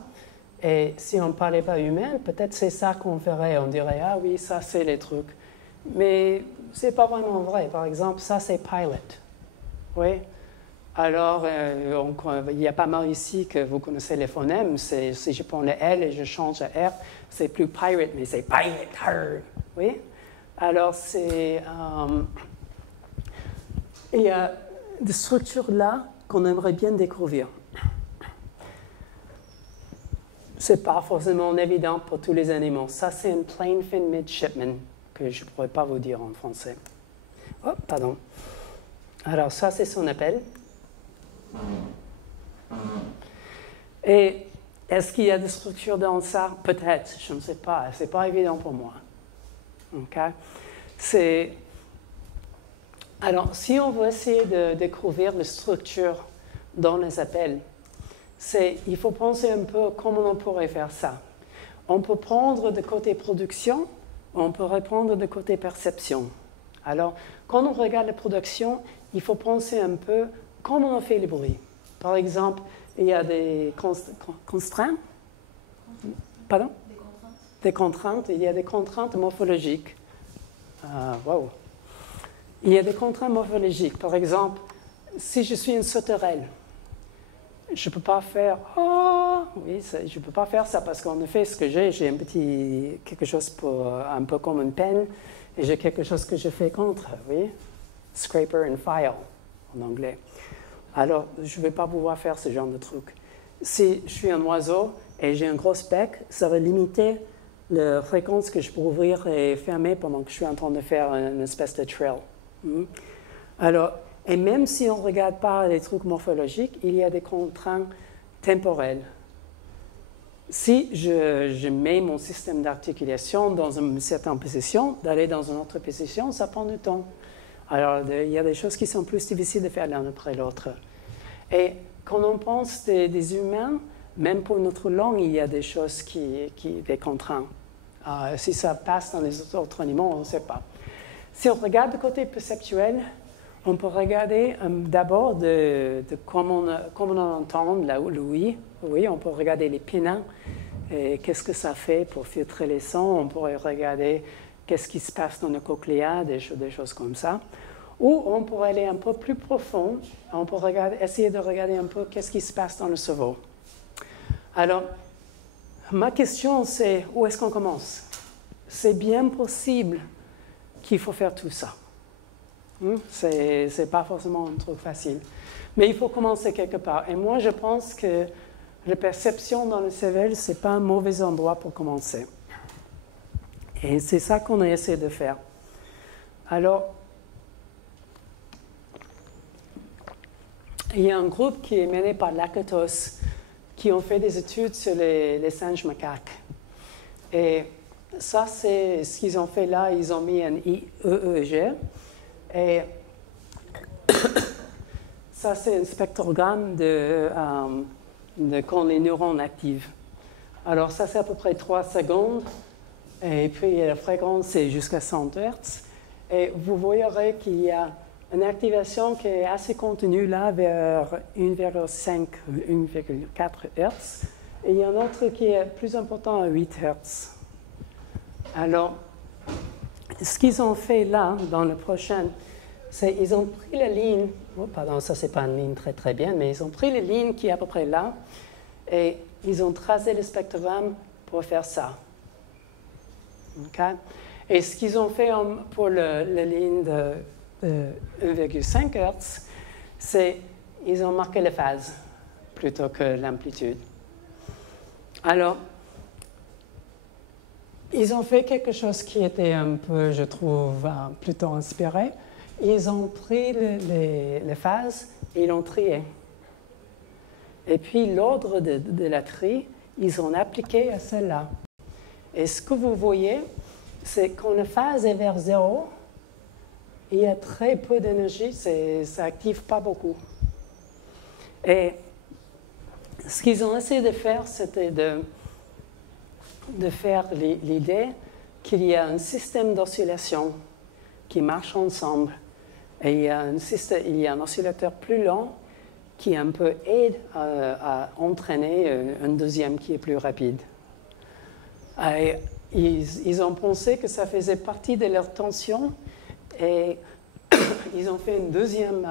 Et si on ne parlait pas humain, peut-être c'est ça qu'on ferait. On dirait, ah oui, ça c'est les trucs. Mais ce n'est pas vraiment vrai. Par exemple, ça c'est pilot. Oui. Alors, il y a pas mal ici que vous connaissez les phonèmes. Si je prends le L et je change à R, c'est plus pirate, mais c'est pilot. Oui. Alors, il y a des structures là qu'on aimerait bien découvrir. Ce n'est pas forcément évident pour tous les animaux. Ça, c'est un plain fin midshipman que je ne pourrais pas vous dire en français. Oh, pardon. Alors, ça, c'est son appel. Et est-ce qu'il y a des structures dans ça? Peut-être, je ne sais pas. Ce n'est pas évident pour moi. Okay? Alors, si on veut essayer de découvrir les structures dans les appels, il faut penser un peu comment on pourrait faire ça. On peut prendre de côté production, on peut reprendre de côté perception. Alors, quand on regarde la production, il faut penser un peu comment on fait le bruit. Par exemple, il y a des constraintes. Pardon? Des contraintes. Il y a des contraintes morphologiques. Wow. Il y a des contraintes morphologiques. Par exemple, si je suis une sauterelle, je ne peux pas faire « oh ». Oui, je ne peux pas faire ça parce qu'en effet, ce que j'ai quelque chose un peu comme une penne et j'ai quelque chose que je fais contre, oui. Scraper and file, en anglais. Alors, je ne vais pas pouvoir faire ce genre de truc. Si je suis un oiseau et j'ai un gros bec, ça va limiter la fréquence que je peux ouvrir et fermer pendant que je suis en train de faire une espèce de trail. Alors, et même si on ne regarde pas les trucs morphologiques, il y a des contraintes temporelles. Si je mets mon système d'articulation dans une certaine position, d'aller dans une autre position, ça prend du temps. Alors, il y a des choses qui sont plus difficiles de faire l'un après l'autre. Et quand on pense des humains, même pour notre langue, il y a des choses des contraintes. Si ça passe dans les autres animaux, on ne sait pas. Si on regarde du côté perceptuel, on peut regarder d'abord de comment on entend le oui. Oui, on peut regarder les pinins et qu'est-ce que ça fait pour filtrer les sons. On pourrait regarder qu'est-ce qui se passe dans le cochléa, des choses comme ça. Ou on pourrait aller un peu plus profond. On peut essayer de regarder un peu qu'est-ce qui se passe dans le cerveau. Alors, ma question, c'est où est-ce qu'on commence? C'est bien possible qu'il faut faire tout ça. Ce n'est pas forcément un truc facile. Mais il faut commencer quelque part. Et moi, je pense que la perception dans le cerveau, ce n'est pas un mauvais endroit pour commencer. Et c'est ça qu'on a essayé de faire. Alors, il y a un groupe qui est mené par Lakatos qui ont fait des études sur les singes macaques. Et ça, c'est ce qu'ils ont fait là. Ils ont mis un EEG. Et ça, c'est un spectrogramme de quand les neurones activent. Alors, ça, c'est à peu près 3 secondes. Et puis, la fréquence, c'est jusqu'à 100 Hz. Et vous verrez qu'il y a une activation qui est assez contenue là, vers 1,5 ou 1,4 Hz. Et il y a un autre qui est plus important à 8 Hz. Alors, ce qu'ils ont fait là, dans le prochain, ils ont pris la ligne, oh, pardon, ça c'est pas une ligne très bien, mais ils ont pris la ligne qui est à peu près là, et ils ont tracé le spectrogramme pour faire ça. Okay? Et ce qu'ils ont fait pour la ligne de 1,5 Hz, c'est ils ont marqué la phase plutôt que l'amplitude. Alors, ils ont fait quelque chose qui était un peu, je trouve, plutôt inspiré. Ils ont pris les phases et ils l'ont trié. Et puis l'ordre de la tri, ils ont appliqué à celle-là. Et ce que vous voyez, c'est quand la phase est vers 0, il y a très peu d'énergie, ça n'active pas beaucoup. Et ce qu'ils ont essayé de faire, c'était de faire l'idée qu'il y a un système d'oscillation qui marche ensemble. Et il y a un oscillateur plus lent qui un peu aide à entraîner un deuxième qui est plus rapide. Et ils ont pensé que ça faisait partie de leur tension et ils ont fait un deuxième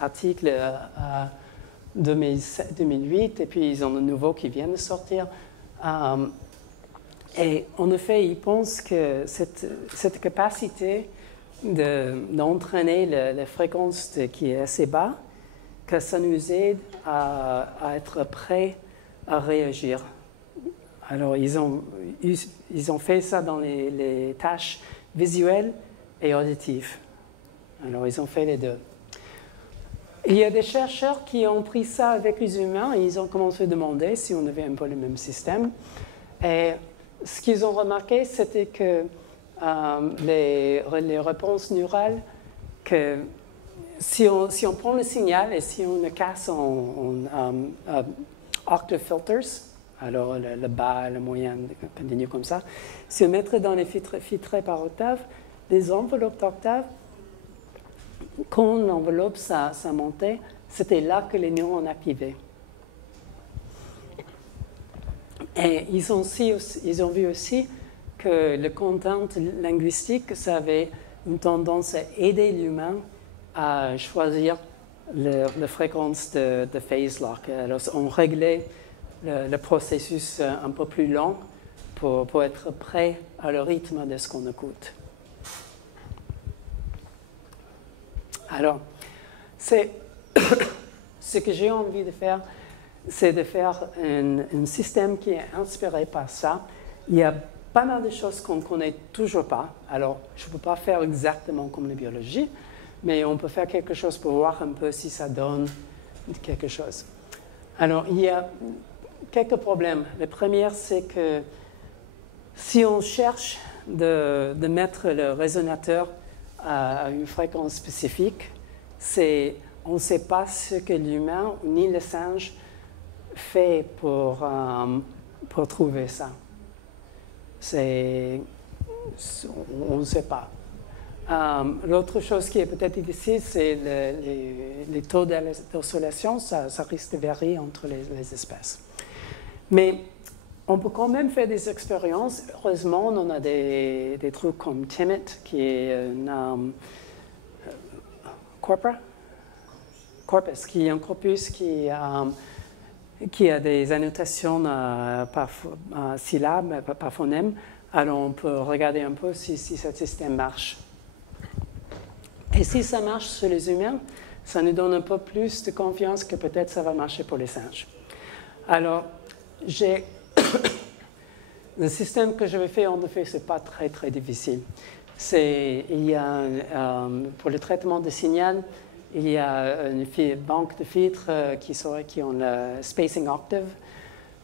article en 2008 et puis ils ont un nouveau qui vient de sortir. Et en effet, ils pensent que cette capacité d'entraîner la fréquence qui est assez bas, que ça nous aide à être prêts à réagir. Alors, ils ont fait ça dans les tâches visuelles et auditives. Alors, ils ont fait les deux. Il y a des chercheurs qui ont pris ça avec les humains et ils ont commencé à demander si on avait un peu le même système. Et ce qu'ils ont remarqué, c'était que les réponses neurales, que si on prend le signal et si on le casse en octave filters, alors le bas, le moyen, continue comme ça, si on mettrait dans les filtrés par octave, les enveloppes d'octave, quand l'enveloppe ça montait, c'était là que les neurones activaient. Et ils ont vu aussi que le content linguistique, ça avait une tendance à aider l'humain à choisir la fréquence de phase lock. Alors, on réglait le processus un peu plus lent pour être prêt à le rythme de ce qu'on écoute. Alors, ce que j'ai envie de faire, c'est de faire un système qui est inspiré par ça. Il y a pas mal de choses qu'on ne connaît toujours pas. Alors, je ne peux pas faire exactement comme la biologie, mais on peut faire quelque chose pour voir un peu si ça donne quelque chose. Alors, il y a quelques problèmes. Le premier, c'est que si on cherche de mettre le résonateur à une fréquence spécifique, on ne sait pas ce que l'humain ni le singe fait pour trouver ça. On ne sait pas. L'autre chose qui est peut-être difficile, c'est les taux d'oscillation. Ça risque de varier entre les espèces. Mais on peut quand même faire des expériences. Heureusement, on a des trucs comme TIMIT, qui est corpus, qui est un corpus qui a des annotations par syllabes, par phonème. Alors, on peut regarder un peu si ce système marche. Et si ça marche sur les humains, ça nous donne un peu plus de confiance que peut-être ça va marcher pour les singes. Alors, le système que je vais faire, en effet, ce n'est pas très difficile. Il y a, pour le traitement de signal, il y a une banque de filtres qui ont le spacing octave.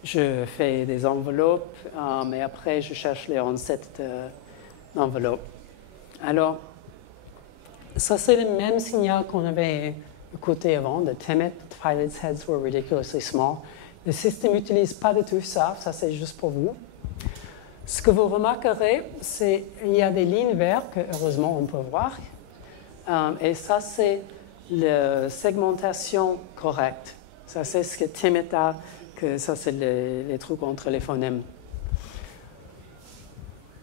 Je fais des enveloppes, mais après, je cherche les recettes d'enveloppes. Alors, ça, c'est le même signal qu'on avait écouté avant, de TIMIT, pilots' heads were ridiculously small. Le système n'utilise pas du tout ça c'est juste pour vous. Ce que vous remarquerez, c'est qu'il y a des lignes vertes que, heureusement, on peut voir. Et ça, c'est la segmentation correcte. Ça, c'est ce que TIMIT a, que ça, c'est les trucs entre les phonèmes.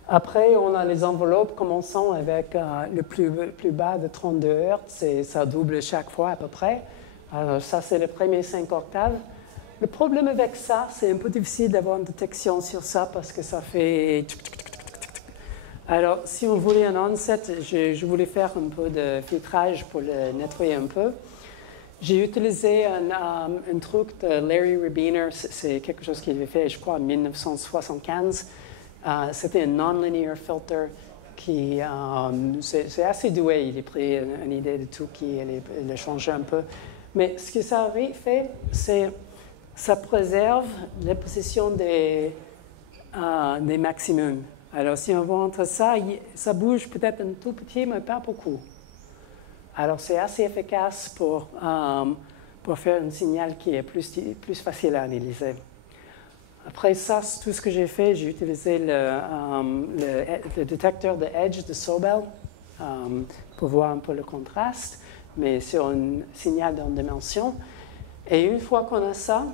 Après, on a les enveloppes commençant avec le plus bas de 32 Hz et ça double chaque fois à peu près. Alors ça, c'est les premiers 5 octaves. Le problème avec ça, c'est un peu difficile d'avoir une détection sur ça parce que ça fait... Alors, si on voulait un onset, je voulais faire un peu de filtrage pour le nettoyer un peu. J'ai utilisé un truc de Larry Rubiner, c'est quelque chose qu'il avait fait, je crois, en 1975. C'était un non-linear filter qui, c'est assez doué, il a pris une idée de tout, il l'a changé un peu. Mais ce que ça fait, c'est ça préserve la position des maximums. Alors, si on voit entre ça, ça bouge peut-être un tout petit, mais pas beaucoup. Alors, c'est assez efficace pour faire un signal qui est plus facile à analyser. Après ça, tout ce que j'ai fait, j'ai utilisé le détecteur de edge de Sobel pour voir un peu le contraste, mais sur un signal d'une dimension. Et une fois qu'on a ça,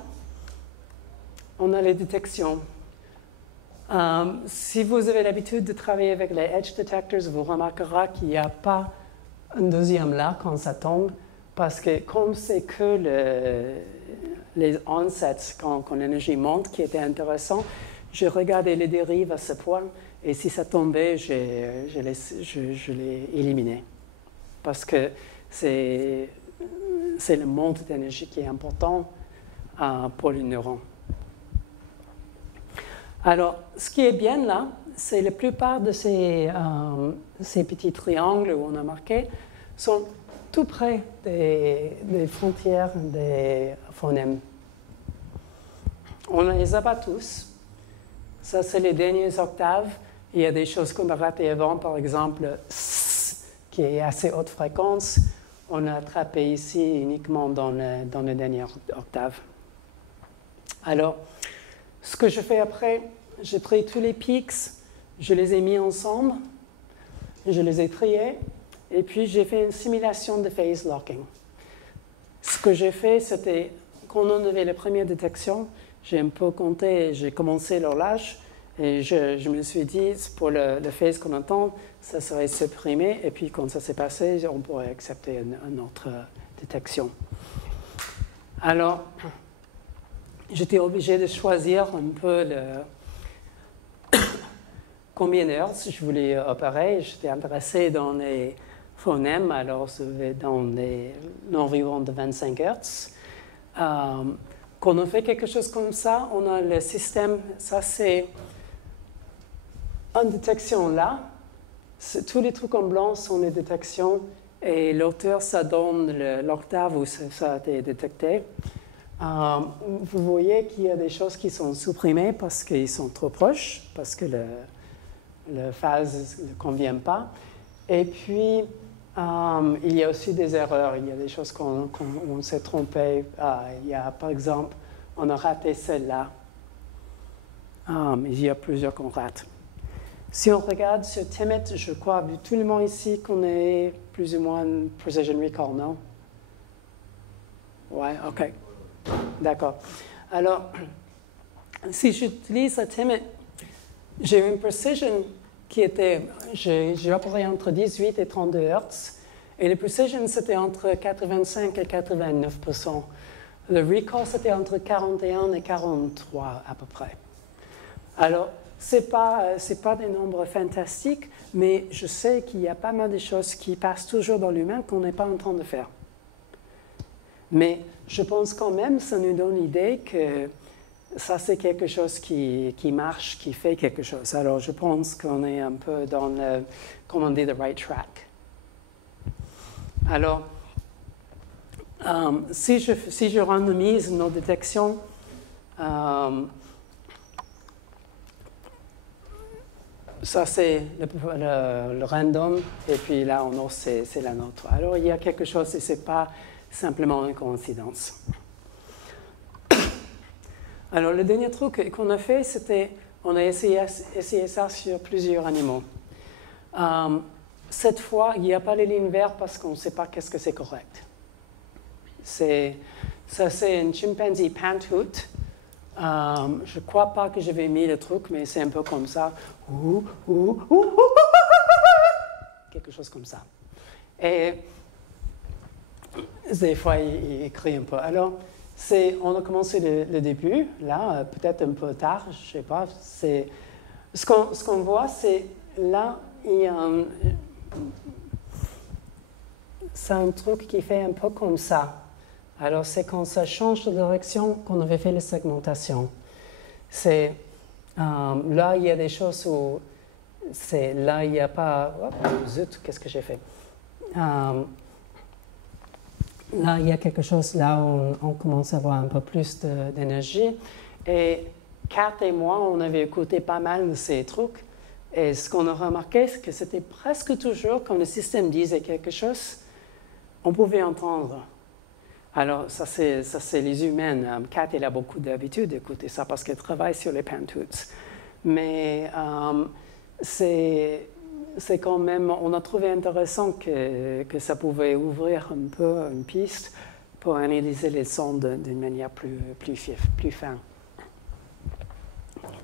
on a les détections. Si vous avez l'habitude de travailler avec les edge detectors, vous remarquerez qu'il n'y a pas un deuxième là quand ça tombe, parce que comme c'est que les onsets, quand l'énergie monte, qui était intéressant, j'ai regardé les dérives à ce point, et si ça tombait, je l'ai éliminé. Parce que c'est le monte d'énergie qui est important pour les neurones. Alors, ce qui est bien là, c'est la plupart de ces petits triangles où on a marqué sont tout près des frontières des phonèmes. On ne les a pas tous. Ça, c'est les dernières octaves. Il y a des choses qu'on a ratées avant, par exemple, S, qui est assez haute fréquence. On a attrapé ici uniquement dans les dernières octaves. Alors, ce que je fais après, j'ai pris tous les pics, je les ai mis ensemble, je les ai triés, et puis j'ai fait une simulation de phase locking. Ce que j'ai fait, c'était, quand on avait la première détection, j'ai un peu compté, j'ai commencé l'horloge, et je me suis dit, pour le phase qu'on entend, ça serait supprimé, et puis quand ça s'est passé, on pourrait accepter une autre détection. Alors, j'étais obligé de choisir un peu combien d'heures je voulais opérer. J'étais intéressé dans les phonèmes, alors dans l'environ de 25 Hz. Quand on fait quelque chose comme ça, on a le système, ça c'est une détection là. Tous les trucs en blanc sont les détections et l'auteur, ça donne l'octave où ça a été détecté. Vous voyez qu'il y a des choses qui sont supprimées parce qu'ils sont trop proches, parce que la phase ne convient pas. Et puis, il y a aussi des erreurs. Il y a des choses qu'on s'est trompé. Il y a, par exemple, on a raté celle-là. Il y a plusieurs qu'on rate. Si on regarde sur Timet, je crois, vu tout le monde ici, qu'on est plus ou moins precision recall, non? Ouais, OK. D'accord. Alors, si j'utilise la Timet, j'ai une precision qui était, j'ai opéré entre 18 et 32 Hz, et la precision, c'était entre 85 et 89%. Le recall, c'était entre 41 et 43 à peu près. Alors, ce n'est pas des nombres fantastiques, mais je sais qu'il y a pas mal de choses qui passent toujours dans l'humain qu'on n'est pas en train de faire. Mais je pense quand même, ça nous donne l'idée que ça, c'est quelque chose qui marche, qui fait quelque chose. Alors, je pense qu'on est un peu dans le, comme on dit, the right track. Alors, si je randomise nos détections, ça, c'est le random, et puis là, c'est la nôtre. Alors, il y a quelque chose, et ce n'est pas simplement une coïncidence. Alors, le dernier truc qu'on a fait, c'était, on a essayé ça sur plusieurs animaux. Cette fois, il n'y a pas les lignes vertes parce qu'on ne sait pas qu'est-ce que c'est correct. Ça, c'est un chimpanzee panthoot. Je ne crois pas que j'avais mis le truc, mais c'est un peu comme ça. Quelque chose comme ça. Et des fois, il crie un peu. Alors, on a commencé le début, là, peut-être un peu tard, je ne sais pas. Ce qu'on voit, c'est là, il y a c'est un truc qui fait un peu comme ça. Alors, c'est quand ça change de direction qu'on avait fait la segmentation. Là, il y a des choses où là, il n'y a pas... Oh, zut, qu'est-ce que j'ai fait? Là, il y a quelque chose là où on commence à avoir un peu plus d'énergie. Et Kat et moi, on avait écouté pas mal de ces trucs. Et ce qu'on a remarqué, c'est que c'était presque toujours quand le système disait quelque chose, on pouvait entendre. Alors, ça c'est les humains. Kat, elle a beaucoup d'habitude d'écouter ça parce qu'elle travaille sur les Pantoots. Mais c'est quand même, on a trouvé intéressant que ça pouvait ouvrir un peu une piste pour analyser les sons d'une manière plus fine.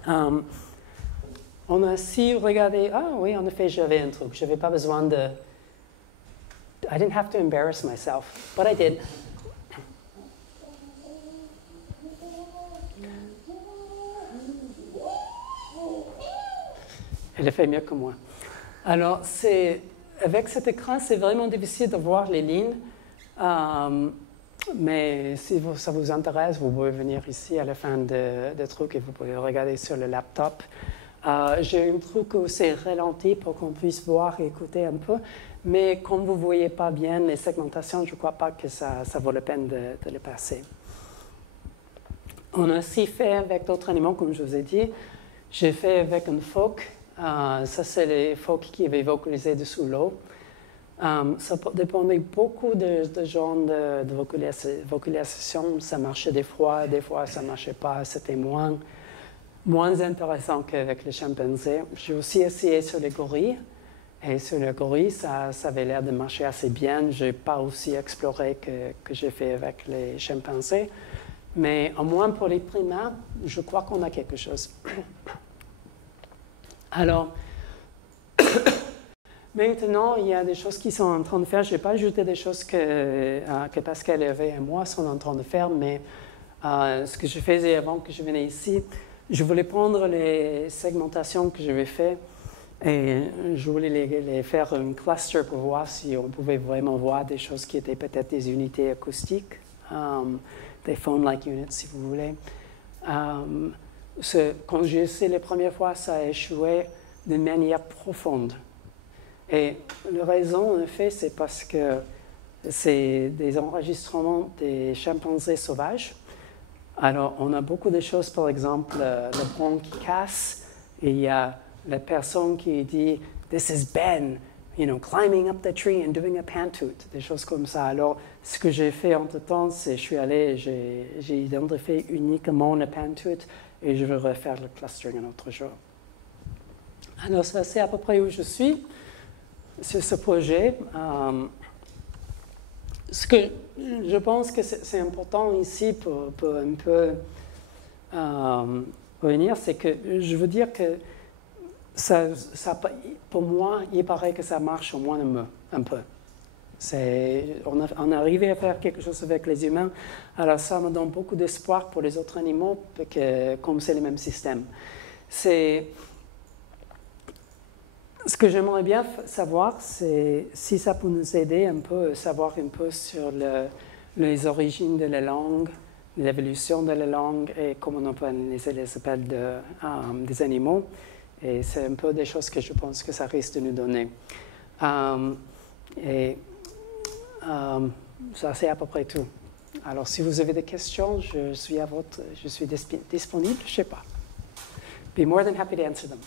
On a aussi regardé, oui, en effet, j'avais un truc. Je n'avais pas besoin de... I didn't have to embarrass myself, but I did. Elle a fait mieux que moi. Alors, avec cet écran, c'est vraiment difficile de voir les lignes. Mais si ça vous intéresse, vous pouvez venir ici à la fin de truc et vous pouvez regarder sur le laptop. J'ai un truc où c'est ralenti pour qu'on puisse voir et écouter un peu. Mais comme vous ne voyez pas bien les segmentations, je ne crois pas que ça vaut la peine de les passer. On a aussi fait avec d'autres animaux, comme je vous ai dit. J'ai fait avec une phoque. Ça, c'est les phoques qui avaient vocalisé dessous l'eau. Ça dépendait beaucoup de genre de vocalisation. Ça marchait des fois ça ne marchait pas. C'était moins intéressant qu'avec les chimpanzés. J'ai aussi essayé sur les gorilles. Et sur les gorilles, ça avait l'air de marcher assez bien. Je n'ai pas aussi exploré que j'ai fait avec les chimpanzés. Mais au moins pour les primates, je crois qu'on a quelque chose. Alors, maintenant, il y a des choses qui sont en train de faire. Je n'ai pas ajouté des choses que Pascal et moi sont en train de faire, mais ce que je faisais avant que je venais ici, je voulais prendre les segmentations que j'avais faites et je voulais les faire un cluster pour voir si on pouvait vraiment voir des choses qui étaient peut-être des unités acoustiques, des phone-like units, si vous voulez. Quand j'ai essayé les premières fois, ça a échoué d'une manière profonde. Et la raison, en effet, c'est parce que c'est des enregistrements des chimpanzés sauvages. Alors, on a beaucoup de choses, par exemple, le bronc qui casse, et il y a la personne qui dit « This is Ben, climbing up the tree and doing a pantoot », des choses comme ça. Alors, ce que j'ai fait entre-temps, c'est je suis allé, j'ai identifié uniquement le pantoot, et je vais refaire le clustering un autre jour. Alors, ça, c'est à peu près où je suis sur ce projet. Ce que je pense que c'est important ici pour un peu revenir, c'est que je veux dire que pour moi, il paraît que ça marche au moins un peu. On est arrivé à faire quelque chose avec les humains, alors ça me donne beaucoup d'espoir pour les autres animaux, comme c'est le même système. Ce que j'aimerais bien savoir, c'est si ça peut nous aider un peu, savoir un peu sur les origines de la langue, l'évolution de la langue et comment on peut analyser les appels des animaux. Et c'est un peu des choses que je pense que ça risque de nous donner. Ça, c'est à peu près tout. Alors, si vous avez des questions, je suis disponible, je ne sais pas. Be more than happy to answer them.